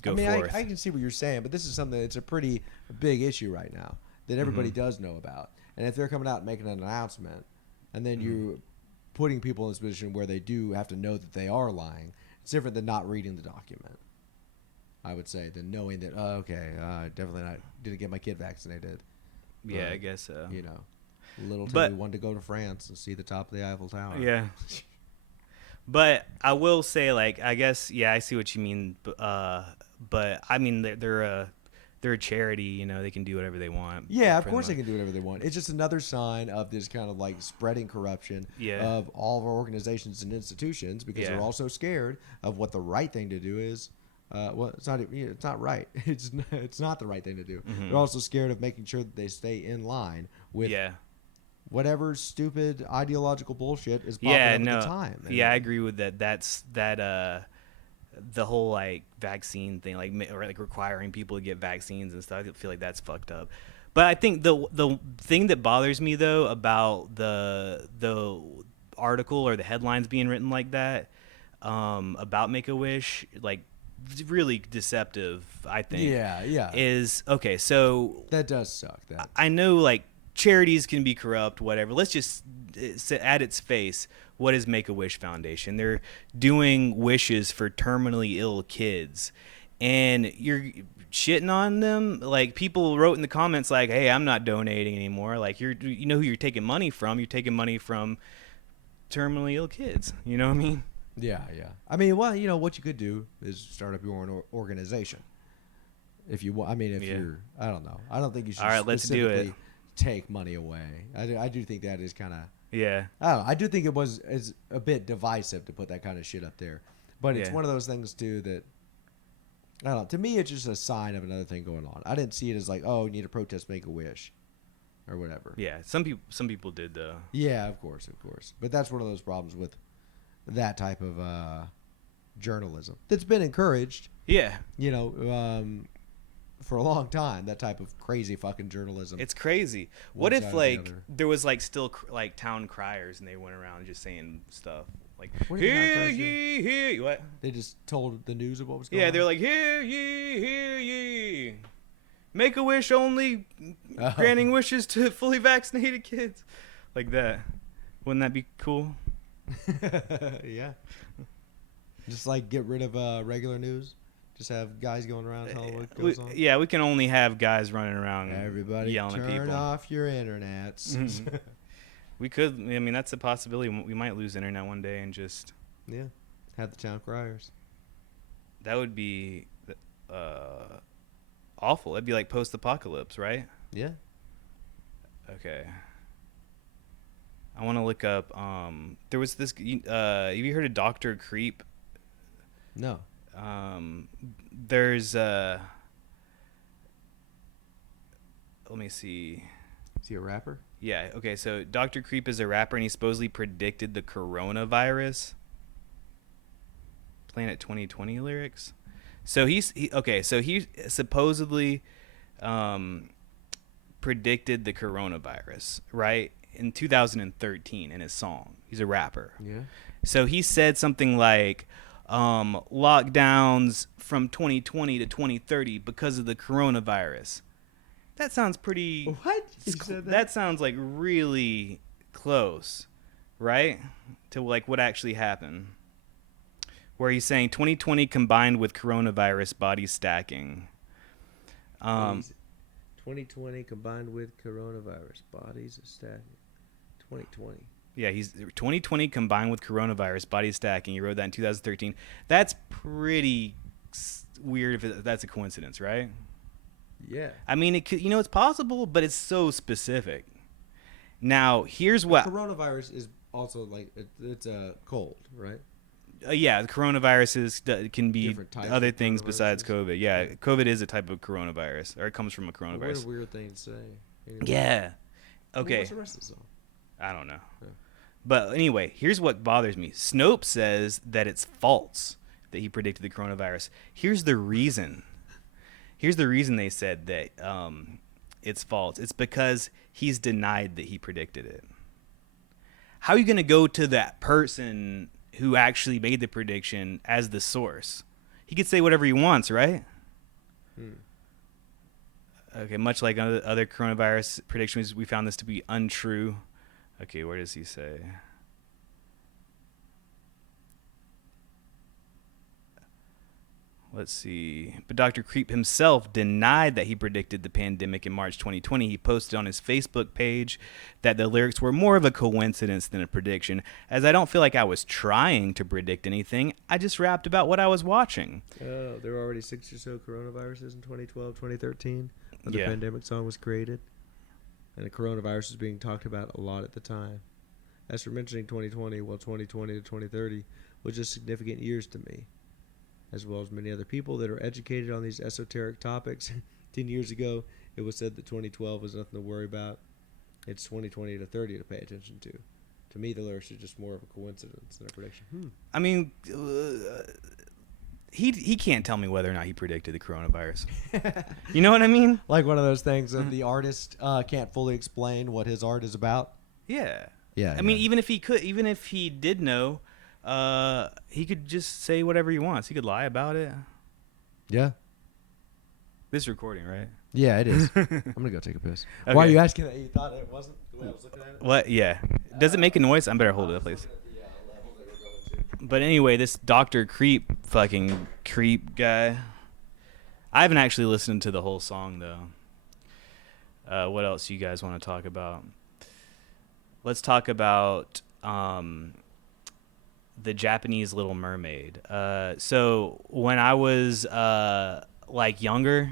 go forth. I can see what you're saying, but this is something that's a pretty big issue right now that everybody does know about. And if they're coming out and making an announcement, and then you're putting people in this position where they do have to know that they are lying, It's different than not reading the document. I would say than knowing that. Oh, okay, definitely not. Didn't get my kid vaccinated. Yeah, But, I guess so. you know, little But Timmy wanted to go to France and see the top of the Eiffel Tower. yeah. But I will say, like, I guess, yeah, I see what you mean. But I mean, they're a charity. You know, they can do whatever they want. Yeah, of for the course they mo- can do whatever they want. It's just another sign of this kind of like spreading corruption Yeah. of all of our organizations and institutions because Yeah. they're also scared of what the right thing to do is. Well, it's not. It's not right. It's not the right thing to do. Mm-hmm. They're also scared of making sure that they stay in line with Yeah. whatever stupid ideological bullshit is popping Yeah. up No. at the time. Yeah, I agree with that. That's that. The whole like vaccine thing, like or like requiring people to get vaccines and stuff. I feel like that's fucked up. But I think the thing that bothers me though about the article or the headlines being written like that about Make a Wish, like really deceptive. I think. Yeah. Is okay. So That does suck. That. I know like charities can be corrupt, whatever. Let's just at its face, what is Make a Wish Foundation? They're doing wishes for terminally ill kids, and you're shitting on them. Like people wrote in the comments, like, "Hey, I'm not donating anymore." Like you know who you're taking money from? You're taking money from terminally ill kids. You know what I mean? Yeah. I mean, well, you know what you could do is start up your own organization. If you want, I mean, if Yeah. you're, I don't know. I don't think you should All right, let's do it. specifically take money away. I do think that is kind of, Yeah. I don't know. I do think is a bit divisive to put that kind of shit up there. But it's Yeah. one of those things too that, I don't know. To me, it's just a sign of another thing going on. I didn't see it as like, oh, you need to protest, make a wish, or whatever. Yeah. Some people did though. Yeah, of course. But that's one of those problems with that type of journalism that's been encouraged. Yeah. You know, for a long time, that type of crazy fucking journalism. It's crazy. One What side if or the like other. there was like still like town criers and they went around just saying stuff like What do you mean town hear criers do? ye, hear ye. What? They just told the news of what was going Yeah, on. they're like hear ye. Make a wish only Oh. granting wishes to fully vaccinated kids. Like that. Wouldn't that be cool? Yeah. Just like get rid of regular news. Just have guys going around telling what goes on. Yeah, we can only have guys running around Everybody yelling at turn people. off your internets. Mhm. We could. I mean, that's a possibility. We might lose internet one day and just. Yeah. Have the town criers. That would be awful. It'd be like post-apocalypse, right? Yeah. Okay. I want to look up. There was this. Have you heard of Dr. Creep? No. There's. Let me see. Is he a rapper? Yeah. Okay. So Dr. Creep is a rapper, and he supposedly predicted the coronavirus. Planet 2020 lyrics. So So he supposedly predicted the coronavirus, right? In 2013 in his song. He's a rapper. Yeah. So he said something like lockdowns from 2020 to 2030 because of the coronavirus. That sounds pretty. What? He said That sounds like really close, right? To like what actually happened. Where he's saying 2020 combined with coronavirus body stacking. 2020 combined with coronavirus. Bodies stacking. 2020. Yeah, he's 2020 combined with coronavirus body stacking. He wrote that in 2013. That's pretty weird if that's a coincidence, right? Yeah. I mean, it could, it's possible, but it's so specific. Now, here's what. Coronavirus is also like it's a cold, right? Yeah, the coronaviruses can be Different types other of things besides coronaviruses. COVID. Yeah, COVID is a type of coronavirus, or it comes from a What coronavirus. a weird thing to say. Anyway. Yeah. Well, Okay. what's the rest of the song? I don't know. Yeah. But anyway, here's what bothers me. Snopes says that it's false that he predicted the coronavirus. Here's the reason. Here's the reason they said that it's false. It's because he's denied that he predicted it. How are you going to go to that person who actually made the prediction as the source? He could say whatever he wants, right? Okay, much like other coronavirus predictions, we found this to be untrue. Okay, where does he say? Let's see. But Dr. Creep himself denied that he predicted the pandemic in March 2020. He posted on his Facebook page that the lyrics were more of a coincidence than a prediction, as I don't feel like I was trying to predict anything. I just rapped about what I was watching. There were already 6 or so coronaviruses in 2012, 2013 when the Yeah. pandemic song was created. And the coronavirus was being talked about a lot at the time. As for mentioning 2020, well, 2020 to 2030 was just significant years to me, as well as many other people that are educated on these esoteric topics. 10 years ago, it was said that 2012 was nothing to worry about. It's 2020 to 30 to pay attention to. To me, the lyrics are just more of a coincidence than a prediction. I mean, he can't tell me whether or not he predicted the coronavirus. You know what I mean? Like one of those things of the artist can't fully explain what his art is about. Yeah. Yeah. I mean, even if he did know, he could just say whatever he wants. He could lie about it. Yeah. This recording, right? Yeah, it is. I'm going to go take a piss. Okay. Why are you asking that? You thought it wasn't the way I was looking at it? What? Yeah. Does it make a noise? I better hold it up, please. But anyway, this Dr. Creep fucking creep guy. I haven't actually listened to the whole song, though. What else you guys want to talk about? Let's talk about the Japanese Little Mermaid. So when I was like younger,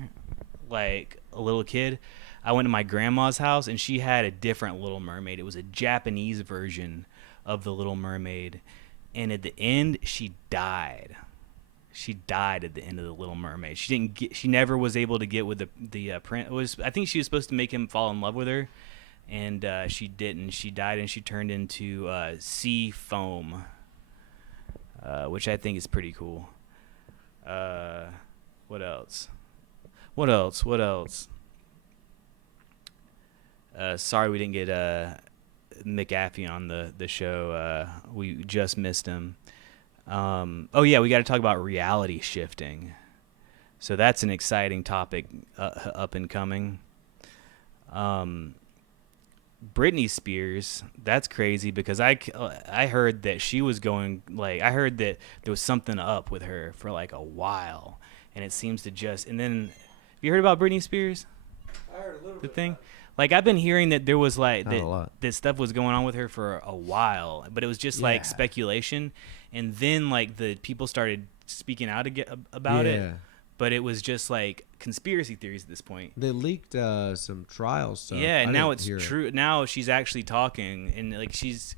like a little kid, I went to my grandma's house and she had a different Little Mermaid. It was a Japanese version of the Little Mermaid, and at the end she died. She died at the end of the Little Mermaid. She never was able to get with the prince. I think she was supposed to make him fall in love with her, and she didn't. She died, and she turned into sea foam, which I think is pretty cool. What else? Sorry we didn't get McAfee on the show. We just missed him. Oh yeah, we got to talk about reality shifting. So that's an exciting topic up and coming. Britney Spears, that's crazy because I heard that she was going, like, I heard that there was something up with her for like a while, and it seems to just, and then have you heard about Britney Spears? I heard a little The bit. thing, like, I've been hearing that there was like Not a lot. that stuff was going on with her for a while, but it was just like Yeah. speculation, and then like the people started speaking out about it, but it was just like conspiracy theories at this point. They leaked some trial stuff. Yeah, and I now didn't it's hear it. true. Now she's actually talking, and like she's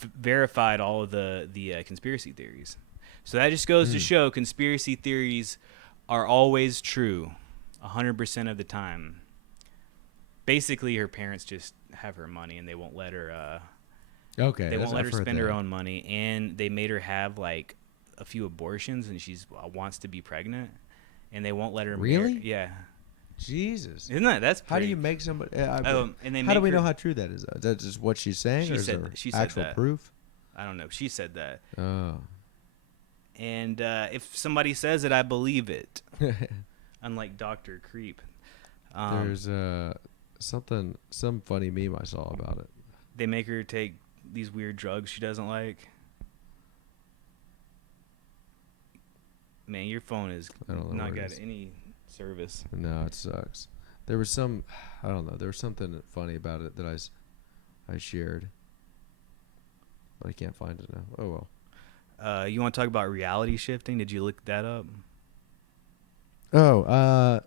verified all of the conspiracy theories. So that just goes to show conspiracy theories are always true, 100% of the time. Basically, her parents just have her money, and they won't let her. Okay. They won't let her I've heard spend her that. own money, and they made her have like a few abortions, and she's wants to be pregnant, and they won't let her. Really? Yeah. Jesus. Isn't that's How do pretty- you make somebody? and they how do make we her- know how true that is? Is that just what she's saying, She or is said- there she said actual that. proof? I don't know. She said that. Oh. And if somebody says it, I believe it. Unlike Dr. Creep. There's some funny meme I saw about it. They make her take these weird drugs she doesn't like. Man, your phone is I don't know not where it got is. any service. No, it sucks. There was some, I don't know. There was something funny about it that I shared, but I can't find it now. Oh well. You want to talk about reality shifting? Did you look that up? Oh,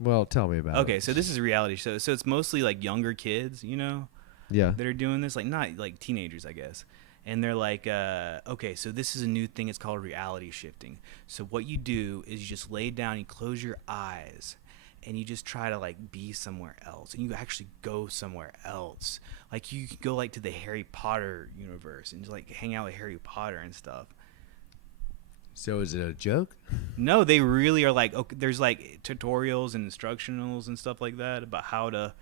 well, tell me about it. Okay, so this is a reality show. So it's mostly like younger kids, you know, Yeah. that are doing this, like not like teenagers, I guess. And they're like, okay, so this is a new thing. It's called reality shifting. So what you do is you just lay down, you close your eyes, and you just try to like be somewhere else, and you actually go somewhere else. Like you can go like to the Harry Potter universe and just like hang out with Harry Potter and stuff. So is it a joke? No, they really are like, okay, there's like tutorials and instructionals and stuff like that about how to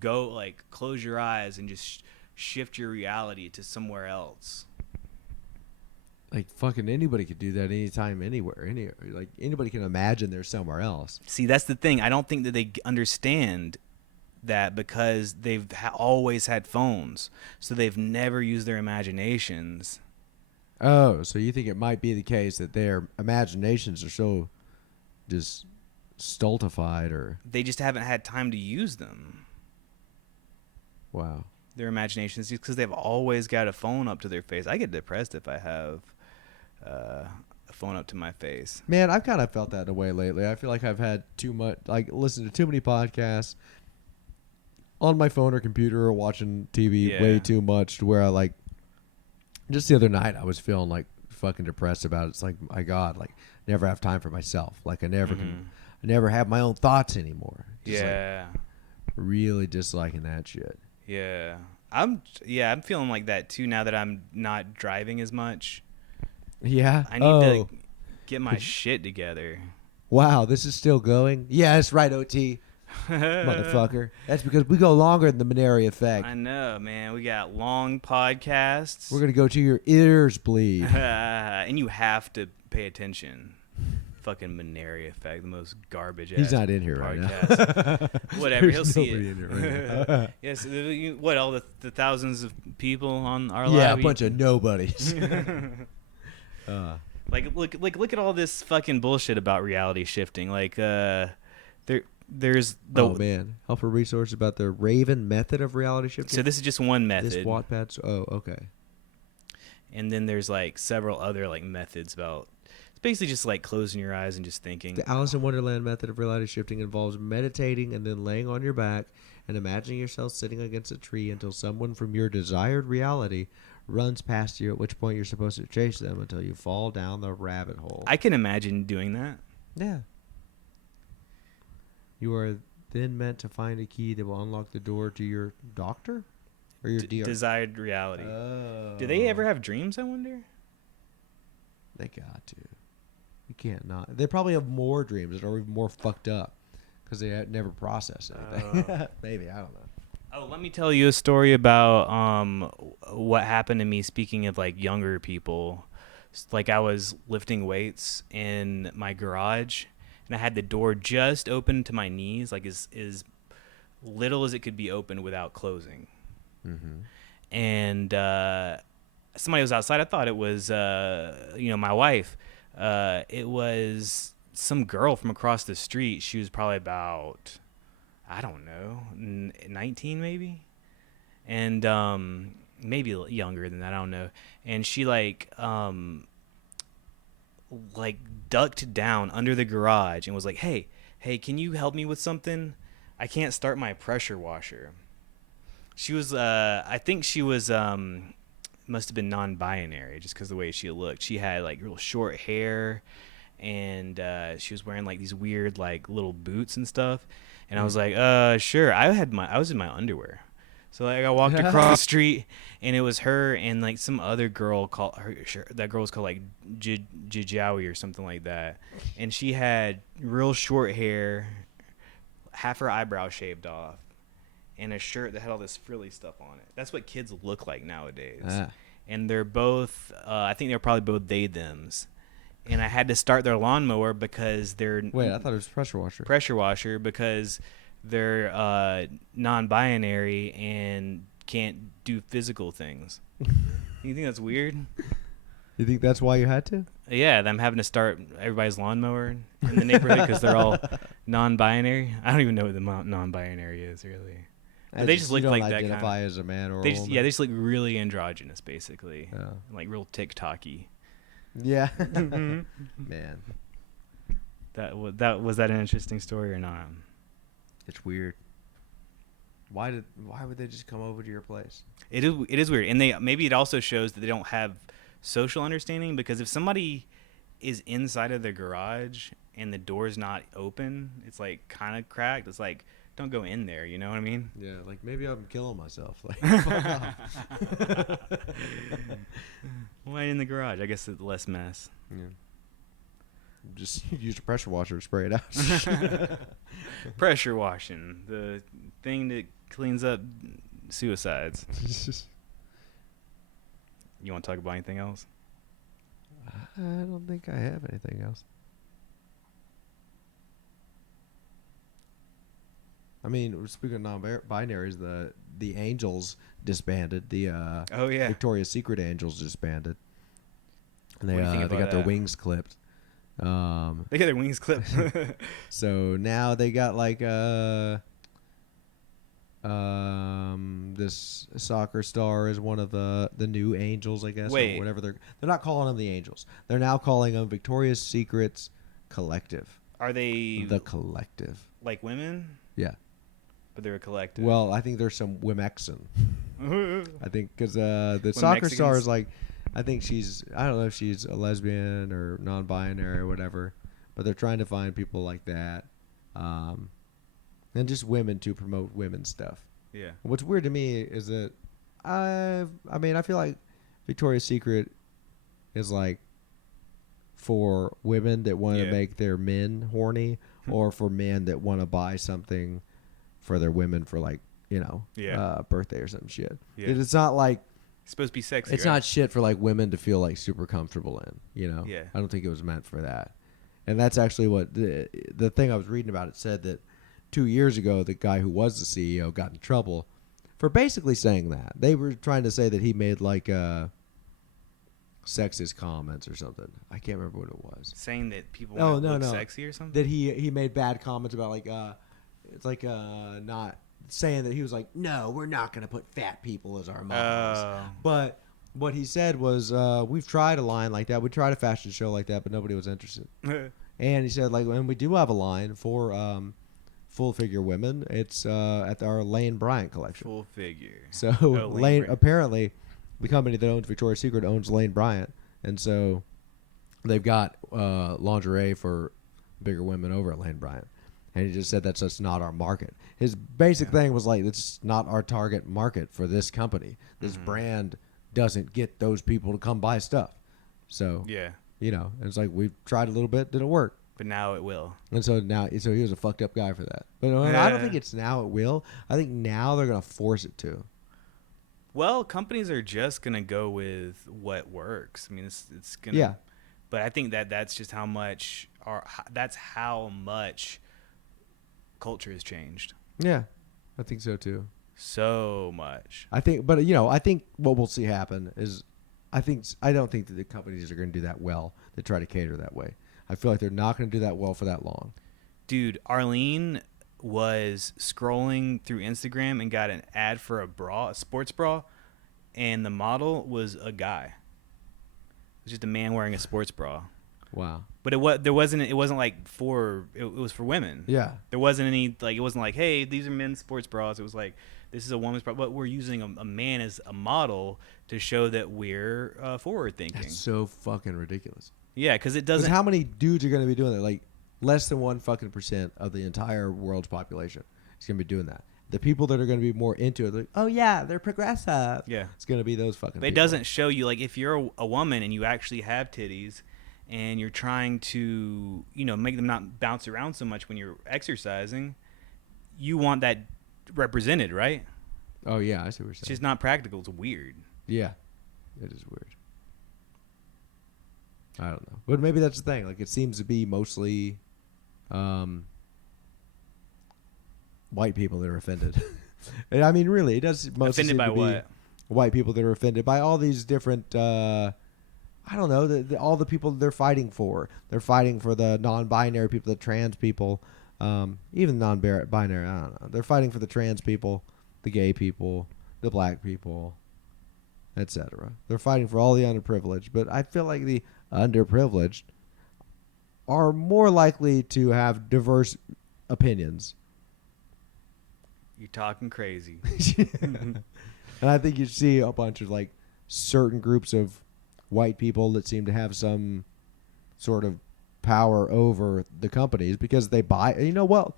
go, like close your eyes and just shift your reality to somewhere else. Like fucking anybody could do that anytime, anywhere. Like anybody can imagine they're somewhere else. See, that's the thing. I don't think that they understand that because they've always had phones, so they've never used their imaginations. Oh, so you think it might be the case that their imaginations are so just stultified, or They just haven't had time to use them. wow. Their imaginations, because they've always got a phone up to their face. I get depressed if I have a phone up to my face. Man, I've kind of felt that in a way lately. I feel like I've had too much, like, listened to too many podcasts on my phone or computer or watching TV way too much to where I, like, just the other night I was feeling like fucking depressed about it. It's like, my God, like, never have time for myself. Like, I never I never have my own thoughts anymore. Just like, really disliking that shit. Yeah. I'm feeling like that too now that I'm not driving as much. Yeah. I need to get my shit together. Wow, this is still going? Yeah, that's right, OT. Motherfucker. That's because we go longer than the Minari effect. I know, man. We got long podcasts. We're going to go to your ears bleed. And you have to pay attention. Fucking Minari effect, the most garbage ass He's not in here podcast. right now. Whatever, he'll There's see it. nobody in here right now. Yes, what, all the thousands of people on our Yeah, live? a bunch of nobodies. Like look at all this fucking bullshit about reality shifting. Like there's the oh man, helpful resource about the Raven method of reality shifting. So this is just one method. This Wattpad's. Oh, okay. And then there's like several other like methods about. It's basically just like closing your eyes and just thinking. The Alice in Wonderland method of reality shifting involves meditating and then laying on your back and imagining yourself sitting against a tree until someone from your desired reality runs past you, at which point you're supposed to chase them until you fall down the rabbit hole. I can imagine doing that. Yeah. You are then meant to find a key that will unlock the door to your doctor or your desired reality. Oh. Do they ever have dreams, I wonder? They got to. You can't not. They probably have more dreams that are even more fucked up because they never process anything. Maybe, I don't know. Oh, let me tell you a story about what happened to me. Speaking of like younger people, like I was lifting weights in my garage, and I had the door just open to my knees, like as little as it could be open without closing. Mm-hmm. And somebody was outside. I thought it was my wife. It was some girl from across the street. She was probably about, I don't know, 19 maybe, and maybe younger than that. I don't know. And she like ducked down under the garage and was like, "Hey, can you help me with something? I can't start my pressure washer." She was, I think she was, must have been non-binary just because the way she looked. She had like real short hair, and she was wearing like these weird like little boots and stuff. And I was like, sure. I was in my underwear. So like I walked across the street, and it was her and like some other girl called her. That girl was called like Jijawi or something like that. And she had real short hair, half her eyebrow shaved off, and a shirt that had all this frilly stuff on it. That's what kids look like nowadays. And they're both, I think they're probably both they/thems. And I had to start their lawnmower because they're... Wait, I thought it was pressure washer. Pressure washer because they're non-binary and can't do physical things. You think that's weird? You think that's why you had to? Yeah, I'm having to start everybody's lawnmower in the neighborhood because they're all non-binary. I don't even know what the non-binary is, really. But they just look like that kind of... identify as a man or a woman. Yeah, they just look really androgynous, basically. Yeah. Like real TikTok-y. Yeah. Man. Was that an interesting story or not? It's weird. Why would they just come over to your place? It is weird. And maybe it also shows that they don't have social understanding, because if somebody is inside of their garage and the door's not open, it's like kind of cracked. It's like, don't go in there, you know what I mean? Yeah, like maybe I'm killing myself. Like, fuck off. Why in the garage? I guess it's less mess. Yeah. Just use a pressure washer to spray it out. Pressure washing, the thing that cleans up suicides. You want to talk about anything else? I don't think I have anything else. I mean, speaking of non-binaries, the Angels disbanded. The Victoria's Secret Angels disbanded. And What do you think they about got their that? wings clipped. They get their wings clipped. So now they got like this soccer star is one of the new angels, I guess, or Wait, whatever they're not calling them the angels. They're now calling them Victoria's Secret's Collective. are they The Collective. like women? Yeah. But they're a collective. Well, I think there's some Wimexen. I think because the When soccer star Mexicans- is like, I think I don't know if she's a lesbian or non-binary or whatever, but they're trying to find people like that, and just women to promote women's stuff. Yeah. What's weird to me is that I feel like Victoria's Secret is like for women that want to Yeah. make their men horny, or for men that want to buy something for their women for like birthday or some shit. Yeah. It's not like It's supposed to be sexy. it's right? not shit for like women to feel like super comfortable in. Yeah. I don't think it was meant for that. And that's actually what the thing I was reading about. It said that 2 years ago, the guy who was the CEO got in trouble for basically saying that. They were trying to say that he made like sexist comments or something. I can't remember what it was. Saying that people Oh, want to no, look no. sexy or something. That he made bad comments about like it's like not saying that he was like, no, we're not going to put fat people as our models. But what he said was, we've tried a line like that. We tried a fashion show like that, but nobody was interested. And he said, like, when we do have a line for full figure women, it's at our Lane Bryant collection. Full figure. So Lane Bryant. apparently, the company that owns Victoria's Secret owns Lane Bryant, and so they've got lingerie for bigger women over at Lane Bryant. And he just said that's just not our market. His basic thing was like, it's not our target market for this company. This brand doesn't get those people to come buy stuff. So Yeah. it's like we've tried a little bit, didn't work. But now it will. And so he was a fucked up guy for that. But I don't think it's now it will. I think now they're gonna force it to. Well, companies are just gonna go with what works. I mean, it's gonna. Yeah. But I think that's just how much that's how much culture has changed. Yeah, I think so too. So much. I think what we'll see happen is, I don't think that the companies are going to do that well to try to cater that way. I feel like they're not going to do that well for that long. Dude, Arlene was scrolling through Instagram and got an ad for a sports bra, and the model was a guy. It was just a man wearing a sports bra. Wow. But it wasn't like it was for women. Yeah. There wasn't any like, it wasn't like, hey, these are men's sports bras. It was like, this is a woman's bra, but we're using a man as a model to show that we're forward thinking. That's so fucking ridiculous. Yeah, because it Because doesn't. how many dudes are going to be doing that? Like less than 1% of the entire world's population is going to be doing that. The people that are going to be more into it, like, oh yeah, they're progressive. Yeah. It's going to be those fucking. But it people. doesn't show you, like, if you're a woman and you actually have titties, and you're trying to, make them not bounce around so much when you're exercising, you want that represented, right? Oh yeah, I see what you're It's saying. just not practical. It's weird. Yeah, it is weird. I don't know, but maybe that's the thing. Like, it seems to be mostly white people that are offended. And I mean, really, it does mostly Offended seem by to be what? white people that are offended by all these different. I don't know, all the people they're fighting for. They're fighting for the non-binary people, the trans people, even non-binary. I don't know. They're fighting for the trans people, the gay people, the black people, etc. They're fighting for all the underprivileged. But I feel like the underprivileged are more likely to have diverse opinions. You're talking crazy. And I think you see a bunch of like certain groups of white people that seem to have some sort of power over the companies because they buy. Well,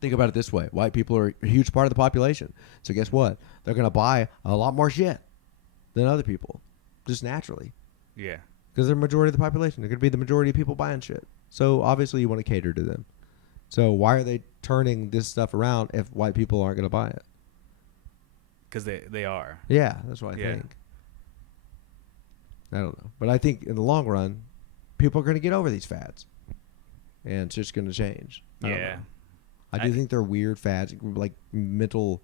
think about it this way: white people are a huge part of the population. So guess what? They're going to buy a lot more shit than other people, just naturally, Yeah. because they're the majority of the population. They're going to be the majority of people buying shit. So obviously, you want to cater to them. So why are they turning this stuff around if white people aren't going to buy it? Because they are. Yeah, that's what I Yeah. think. I don't know. But I think in the long run, people are going to get over these fads. And it's just going to change. I don't Yeah. know. I do think they're weird fads, like mental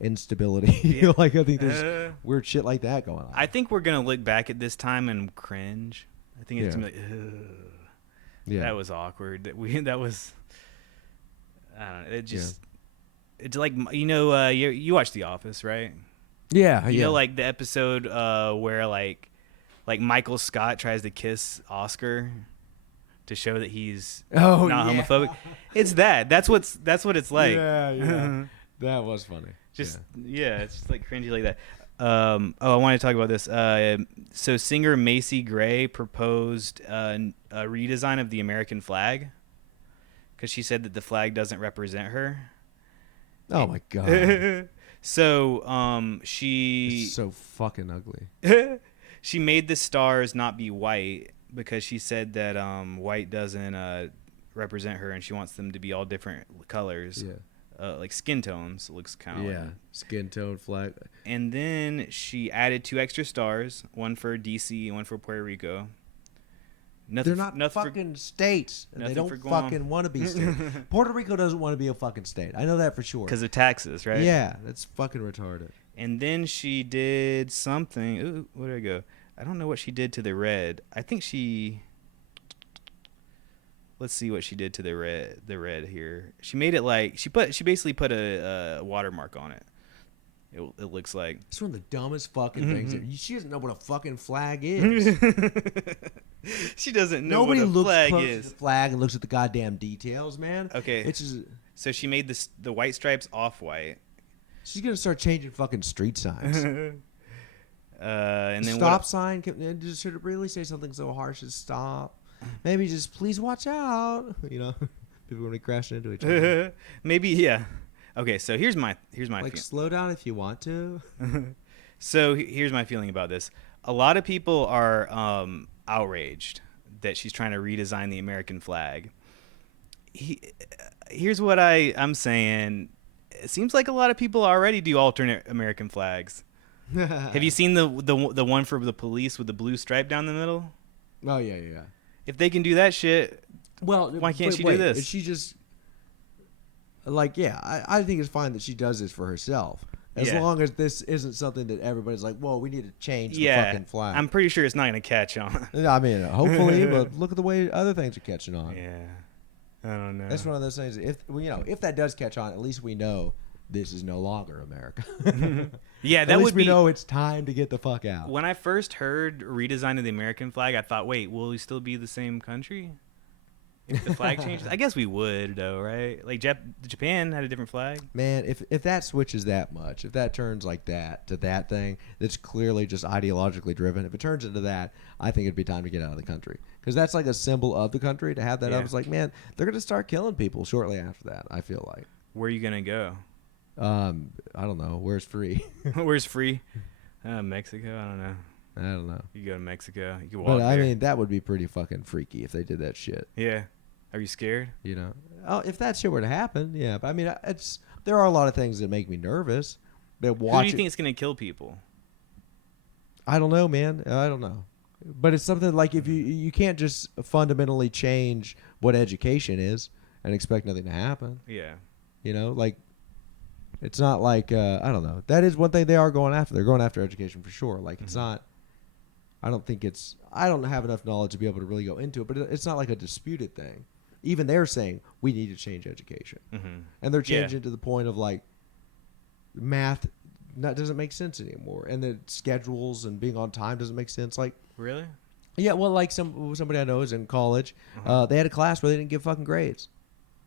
instability. Yeah. Like I think there's weird shit like that going on. I think we're gonna look back at this time and cringe. I think it's gonna be like, ugh, that was awkward. That was. I don't know. It just. It's like you watch The Office, right? Yeah, You know, like the episode where like Michael Scott tries to kiss Oscar to show that he's not homophobic. It's that. That's what it's like. Yeah. That was funny. It's just like cringy like that. I wanted to talk about this. So singer Macy Gray proposed a redesign of the American flag because she said that the flag doesn't represent her. Oh my god. So she's so fucking ugly. She made the stars not be white because she said that white doesn't represent her, and she wants them to be all different colors. Yeah. Like skin tones. It looks kind of skin tone flag. And then she added 2 extra stars, one for DC and one for Puerto Rico. They're not fucking states. And they don't fucking want to be states. Puerto Rico doesn't want to be a fucking state. I know that for sure. Because of taxes, right? Yeah, that's fucking retarded. And then she did something. Ooh, where did I go? I don't know what she did to the red. I think she... Let's see what she did to the red here. She made it like... She basically put a watermark on it. It looks like. It's one of the dumbest fucking things. She doesn't know what a fucking flag is. She doesn't know what a flag is. The flag and looks at the goddamn details, man. Okay. It's just, so she made the white stripes off white. She's gonna start changing fucking street signs. And then stop sign. Should it really say something so harsh as stop? Maybe just please watch out. You know, people are gonna be crashing into each other. Maybe yeah. Okay, so here's my like slow down if you want to. So here's my feeling about this. A lot of people are outraged that she's trying to redesign the American flag. Here's what I'm saying. It seems like a lot of people already do alternate American flags. Have you seen the one for the police with the blue stripe down the middle? Oh yeah. If they can do that shit, well, why can't she do this? Is she just like, I think it's fine that she does this for herself. As long as this isn't something that everybody's like, whoa, we need to change the fucking flag. I'm pretty sure it's not going to catch on. I mean, hopefully, but look at the way other things are catching on. Yeah. I don't know. That's one of those things. If that does catch on, at least we know this is no longer America. Yeah, that at least would we be. know it's time to get the fuck out. When I first heard redesign of the American flag, I thought, wait, will we still be the same country if the flag changes? I guess we would, though, right? Like Japan had a different flag. Man, if that switches that much, if that turns like that to that thing that's clearly just ideologically driven, if it turns into that, I think it'd be time to get out of the country. Because that's like a symbol of the country. To have that up, it's like, man, they're going to start killing people shortly after that, I feel like. Where are you going to go? I don't know. Where's free? Where's free? Mexico? I don't know. know. You go to Mexico. You can walk But I there. mean, that would be pretty fucking freaky if they did that shit. Yeah. Are you scared? You know? Oh, if that shit were to happen, yeah. But I mean, there are a lot of things that make me nervous. But Who do you think is going to kill people? I don't know, man. I don't know. But it's something like if you can't just fundamentally change what education is and expect nothing to happen. Yeah. You know, like it's not like I don't know. That is one thing they are going after. They're going after education for sure. Like it's not. I don't have enough knowledge to be able to really go into it. But it's not like a disputed thing. Even they're saying we need to change education, and they're changing to the point of like math. That doesn't make sense anymore, and the schedules and being on time doesn't make sense. Like really? Yeah, well, like somebody I know is in college. They had a class where they didn't give fucking grades.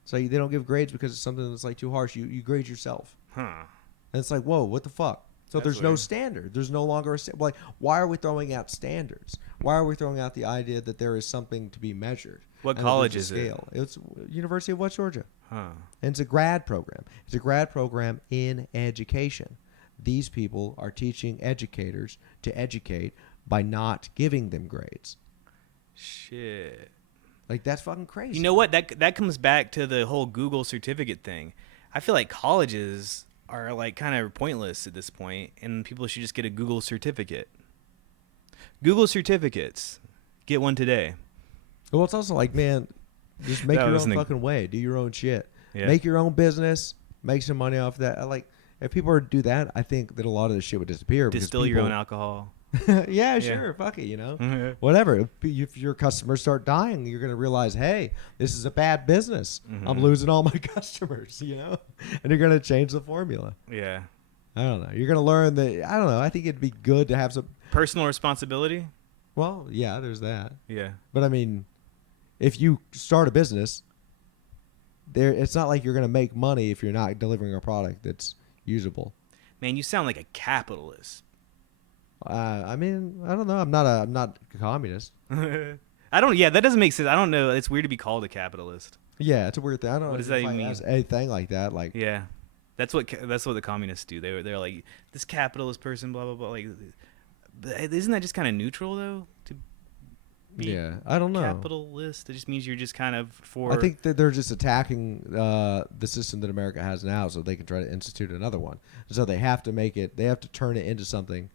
So they don't give grades because it's something that's like too harsh. You grade yourself. Huh. And it's like, whoa, what the fuck? So That's there's no weird. standard. There's no longer like, why are we throwing out standards? Why are we throwing out the idea that there is something to be measured? What and college there's a is it? scale? It's University of West Georgia. Huh. And it's a grad program. It's a grad program in education. These people are teaching educators to educate by not giving them grades. Shit. Like, that's fucking crazy. You know what? That comes back to the whole Google certificate thing. I feel like colleges are like kind of pointless at this point, and people should just get a Google certificate. Google certificates. Get one today. Well, it's also like, man, just make That your was own fucking way. Do your own shit. Yeah. Make your own business. Make some money off that. Like, if people were to do that, I think that a lot of this shit would disappear because Distill people, your own alcohol. yeah, Yeah. sure, fuck it, whatever. If your customers start dying, you're gonna realize, hey, this is a bad business. I'm losing all my customers, and you're gonna change the formula. Yeah. I don't know. You're gonna learn that. I don't know. I think it'd be good to have some Personal responsibility. Well, yeah, there's that. Yeah. But I mean, if you start a business, it's not like you're gonna make money if you're not delivering a product that's usable. Man, you sound like a capitalist. I mean, I don't know. I'm not a communist. I don't. Yeah, that doesn't make sense. I don't know. It's weird to be called a capitalist. Yeah, it's a weird thing. I don't know. What does that even mean? Anything like that? Like, yeah, that's what the communists do. They're like this capitalist person, blah blah blah. Like, isn't that just kind of neutral though? To be yeah, I don't know. Capitalist. It just means you're just kind of for. I think that they're just attacking the system that America has now, so they can try to institute another one. So they have to make it. They have to turn it into something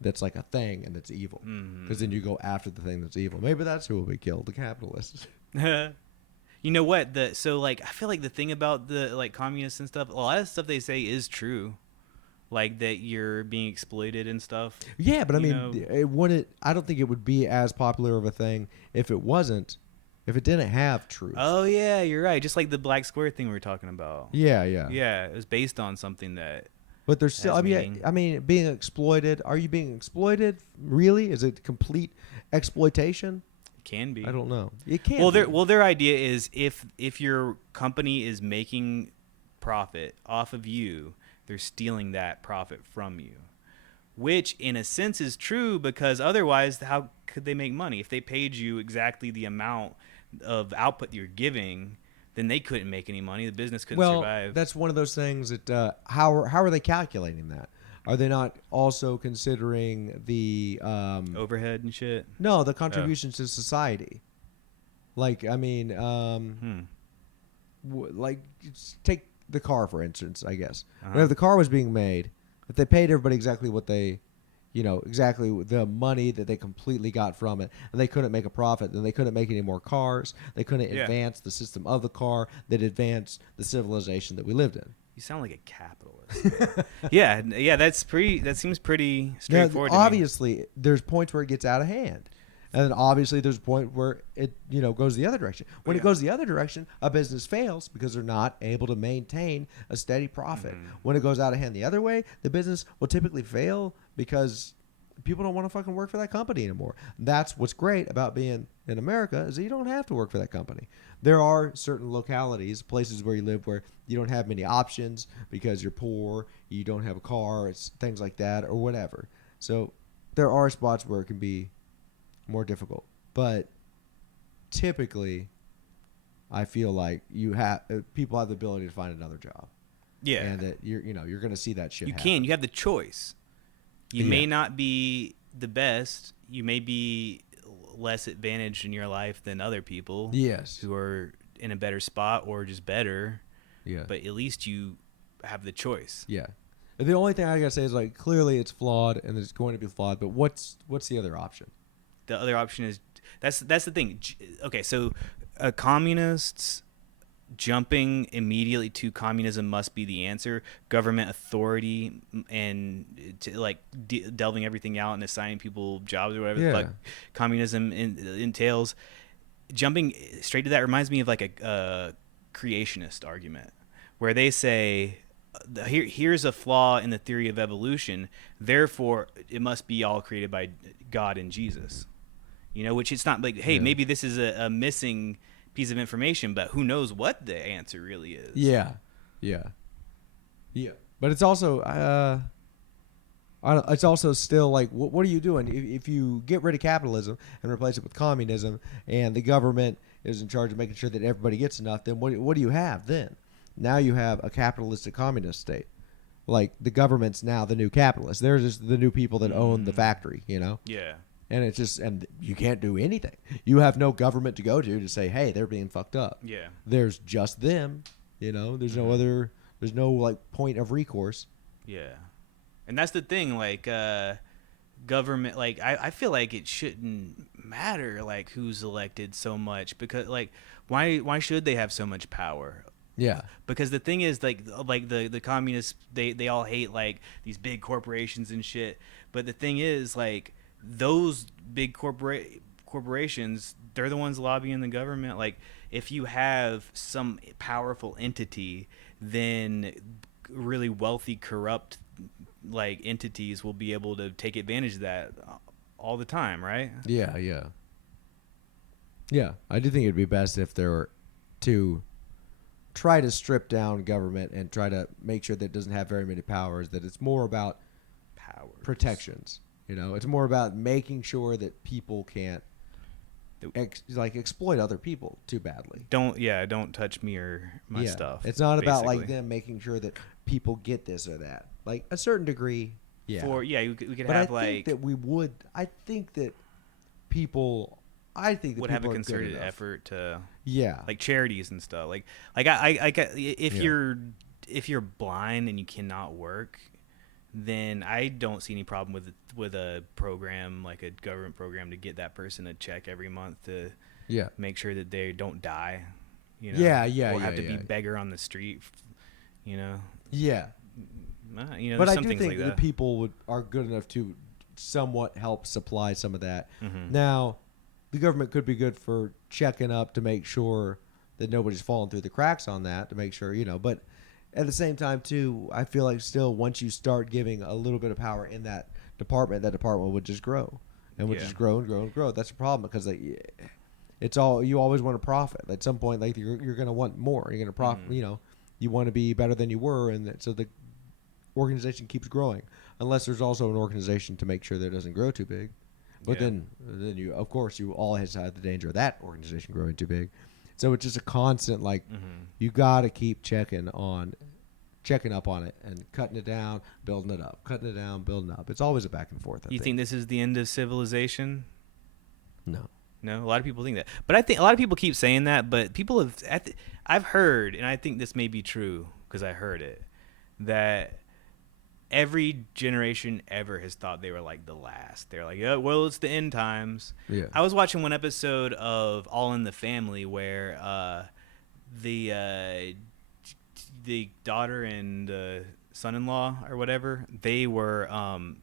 that's like a thing and it's evil, because then you go after the thing that's evil. Maybe that's who will be killed, the capitalists. You know what? So like I feel like the thing about the like communists and stuff, a lot of stuff they say is true, like that you're being exploited and stuff. Yeah, but I mean, it wouldn't. I don't think it would be as popular of a thing if it didn't have truth. Oh yeah, you're right. Just like the black square thing we were talking about. Yeah. Yeah, it was based on something that. But there's still. I mean, being exploited. Are you being exploited? Really? Is it complete exploitation? It can be. I don't know. It can. Their idea is if your company is making profit off of you, they're stealing that profit from you, which in a sense is true, because otherwise, how could they make money if they paid you exactly the amount of output you're giving? Then they couldn't make any money. The business couldn't survive. That's one of those things that how are they calculating that? Are they not also considering the overhead and shit? No, the contributions to society. Like, I mean, like take the car for instance. I guess whenever the car was being made, if they paid everybody exactly what they exactly the money that they completely got from it, and they couldn't make a profit, then they couldn't make any more cars. They couldn't advance the system of the car that advanced the civilization that we lived in. You sound like a capitalist. yeah, that seems pretty straightforward. Obviously, there's points where it gets out of hand. And then obviously there's a point where it goes the other direction. When it goes the other direction, a business fails because they're not able to maintain a steady profit. When it goes out of hand the other way, the business will typically fail because people don't want to fucking work for that company anymore. That's what's great about being in America, is that you don't have to work for that company. There are certain localities, places where you live, where you don't have many options because you're poor, you don't have a car, it's things like that, or whatever. So there are spots where it can be more difficult, but typically I feel like people have the ability to find another job. Yeah, and that you're going to see that shit you happen. You have the choice. You may not be the best, you may be less advantaged in your life than other people, yes, who are in a better spot or just better, yeah, but at least you have the choice. Yeah. The only thing I gotta say is, like, clearly it's flawed and it's going to be flawed, but what's the other option? The other option is that's the thing. Okay, so communists jumping immediately to communism must be the answer. Government authority and delving everything out and assigning people jobs or whatever the fuck communism entails. Jumping straight to that reminds me of like a creationist argument where they say, here's a flaw in the theory of evolution, therefore it must be all created by God and Jesus. Which it's not like, hey, maybe this is a missing piece of information, but who knows what the answer really is. Yeah. But it's also it's also still like, what are you doing if you get rid of capitalism and replace it with communism, and the government is in charge of making sure that everybody gets enough? Then what do you have then? Now you have a capitalistic communist state. Like, the government's now the new capitalist. They're just the new people that own the factory. Yeah. And it's just, and you can't do anything. You have no government to go to say, hey, they're being fucked up. Yeah. There's just them. There's no other. There's no like point of recourse. Yeah. And that's the thing, like, government, like, I feel like it shouldn't matter, like, who's elected so much, because, like, why should they have so much power? Yeah. Because the thing is, like the communists, they all hate like these big corporations and shit. But the thing is, like those big corporations, they're the ones lobbying the government. Like if you have some powerful entity, then really wealthy, corrupt like entities will be able to take advantage of that all the time, right? Yeah, yeah. Yeah, I do think it'd be best if there were to try to strip down government and try to make sure that it doesn't have very many powers, that it's more about Powers. protections. It's more about making sure that people can't exploit other people too badly. Don't touch me or my stuff. It's not about like basically. them making sure that people get this or that. Like a certain degree, yeah. We could But have I think like that we would. I think that people. I think that would people have a are good concerted enough. effort to Yeah. like charities and stuff. Like if Yeah. you're blind and you cannot work, then I don't see any problem with a program like a government program to get that person a check every month to Yeah. make sure that they don't die, Yeah, yeah, or have yeah, to be yeah. beggar on the street, you know. Yeah. But There's I some do things think like that that. people are good enough to somewhat help supply some of that. Mm-hmm. Now, the government could be good for checking up to make sure that nobody's falling through the cracks on that, to make sure, but at the same time, too, I feel like still once you start giving a little bit of power in that department would just grow and would Yeah. just grow and grow and grow. That's the problem because it's all you always want to profit. At some point, like you're going to want more. You're going to profit. Mhm. You want to be better than you were, and so the organization keeps growing. Unless there's also an organization to make sure that it doesn't grow too big. But Yeah. then you, of course, you always have the danger of that organization growing too big. So it's just a constant Mhm. you got to keep checking up on it and cutting it down, building it up, cutting it down, building up. It's always a back and forth. You think this is the end of civilization? No. No, a lot of people think that, but I think a lot of people keep saying that. But people I've heard, and I think this may be true because I heard it, that every generation ever has thought they were like the last. They're like, yeah, well, it's the end times. Yeah. I was watching one episode of All in the Family where the daughter and the son-in-law or whatever, they were All in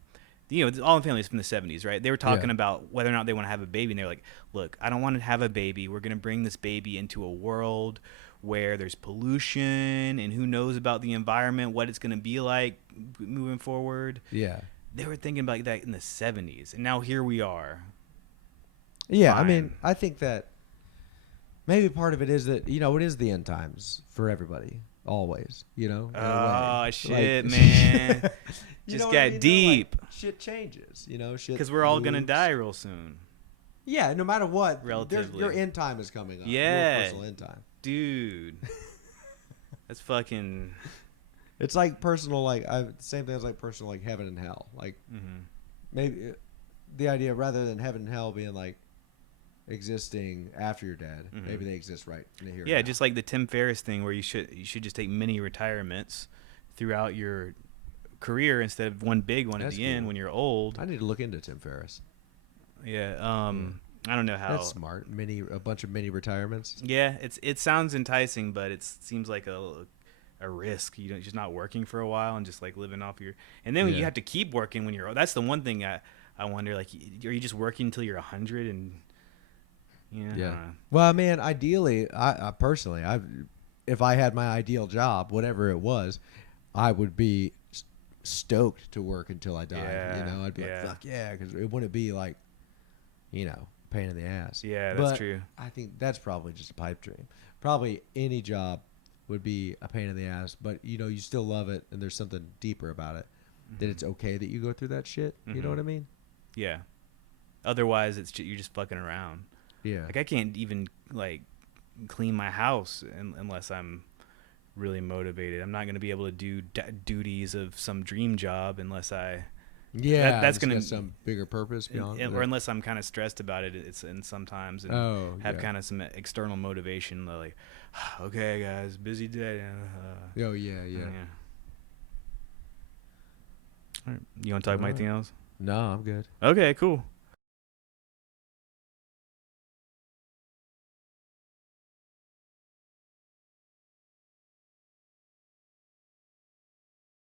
the Family is from the 70s, right? They were talking Yeah. about whether or not they want to have a baby, and they're like, look, I don't want to have a baby. We're going to bring this baby into a world where there's pollution and who knows about the environment, what it's going to be like moving forward. Yeah. They were thinking about that in the 70s, and now here we are. Yeah. Fine. I mean, I think that maybe part of it is that it is the end times for everybody. Always, in a Oh, way. shit, man. You Just know what got I mean, though? deep. Shit changes, shit. Because we're all going to moves. die real soon. Yeah, no matter what, Relatively. your end time is coming up. Yeah. Your personal end time. Dude. That's fucking... It's like personal, same thing as like personal, like heaven and hell. Like Mhm. maybe the idea rather than heaven and hell being like existing after you're dead, Mhm. maybe they exist right in the here. Yeah, and now. just like the Tim Ferriss thing where you should just take mini retirements throughout your career instead of one big one That's at the end cool. when you're old. I need to look into Tim Ferriss. Yeah. I don't know how. That's smart. A bunch of mini retirements. Yeah, it sounds enticing, but it seems like a risk. You're just not working for a while and just like living off your. And then you Yeah. have to keep working when you're old. That's the one thing I wonder. Like, are you just working until you're 100 and? Yeah. I don't know. Well, man, ideally, I personally, if I had my ideal job, whatever it was, I would be stoked to work until I died. Yeah, I'd be yeah. like, fuck yeah, because it wouldn't be like, pain in the ass. Yeah, that's But true. I think that's probably just a pipe dream. Probably any job would be a pain in the ass, but you still love it, and there's something deeper about it. That it's okay that you go through that shit. You know Mhm. what I mean? Yeah. Otherwise, you're just fucking around. Yeah. Like I can't even like clean my house unless I'm really motivated. I'm not going to be able to do duties of some dream job unless I Yeah, that's it's gonna got some bigger purpose beyond. or unless I'm kind of stressed about it. It's and sometimes and have yeah. kind of some external motivation like, okay, guys, busy day. Oh yeah. All right. You want to talk about anything else? No, I'm good. Okay, cool.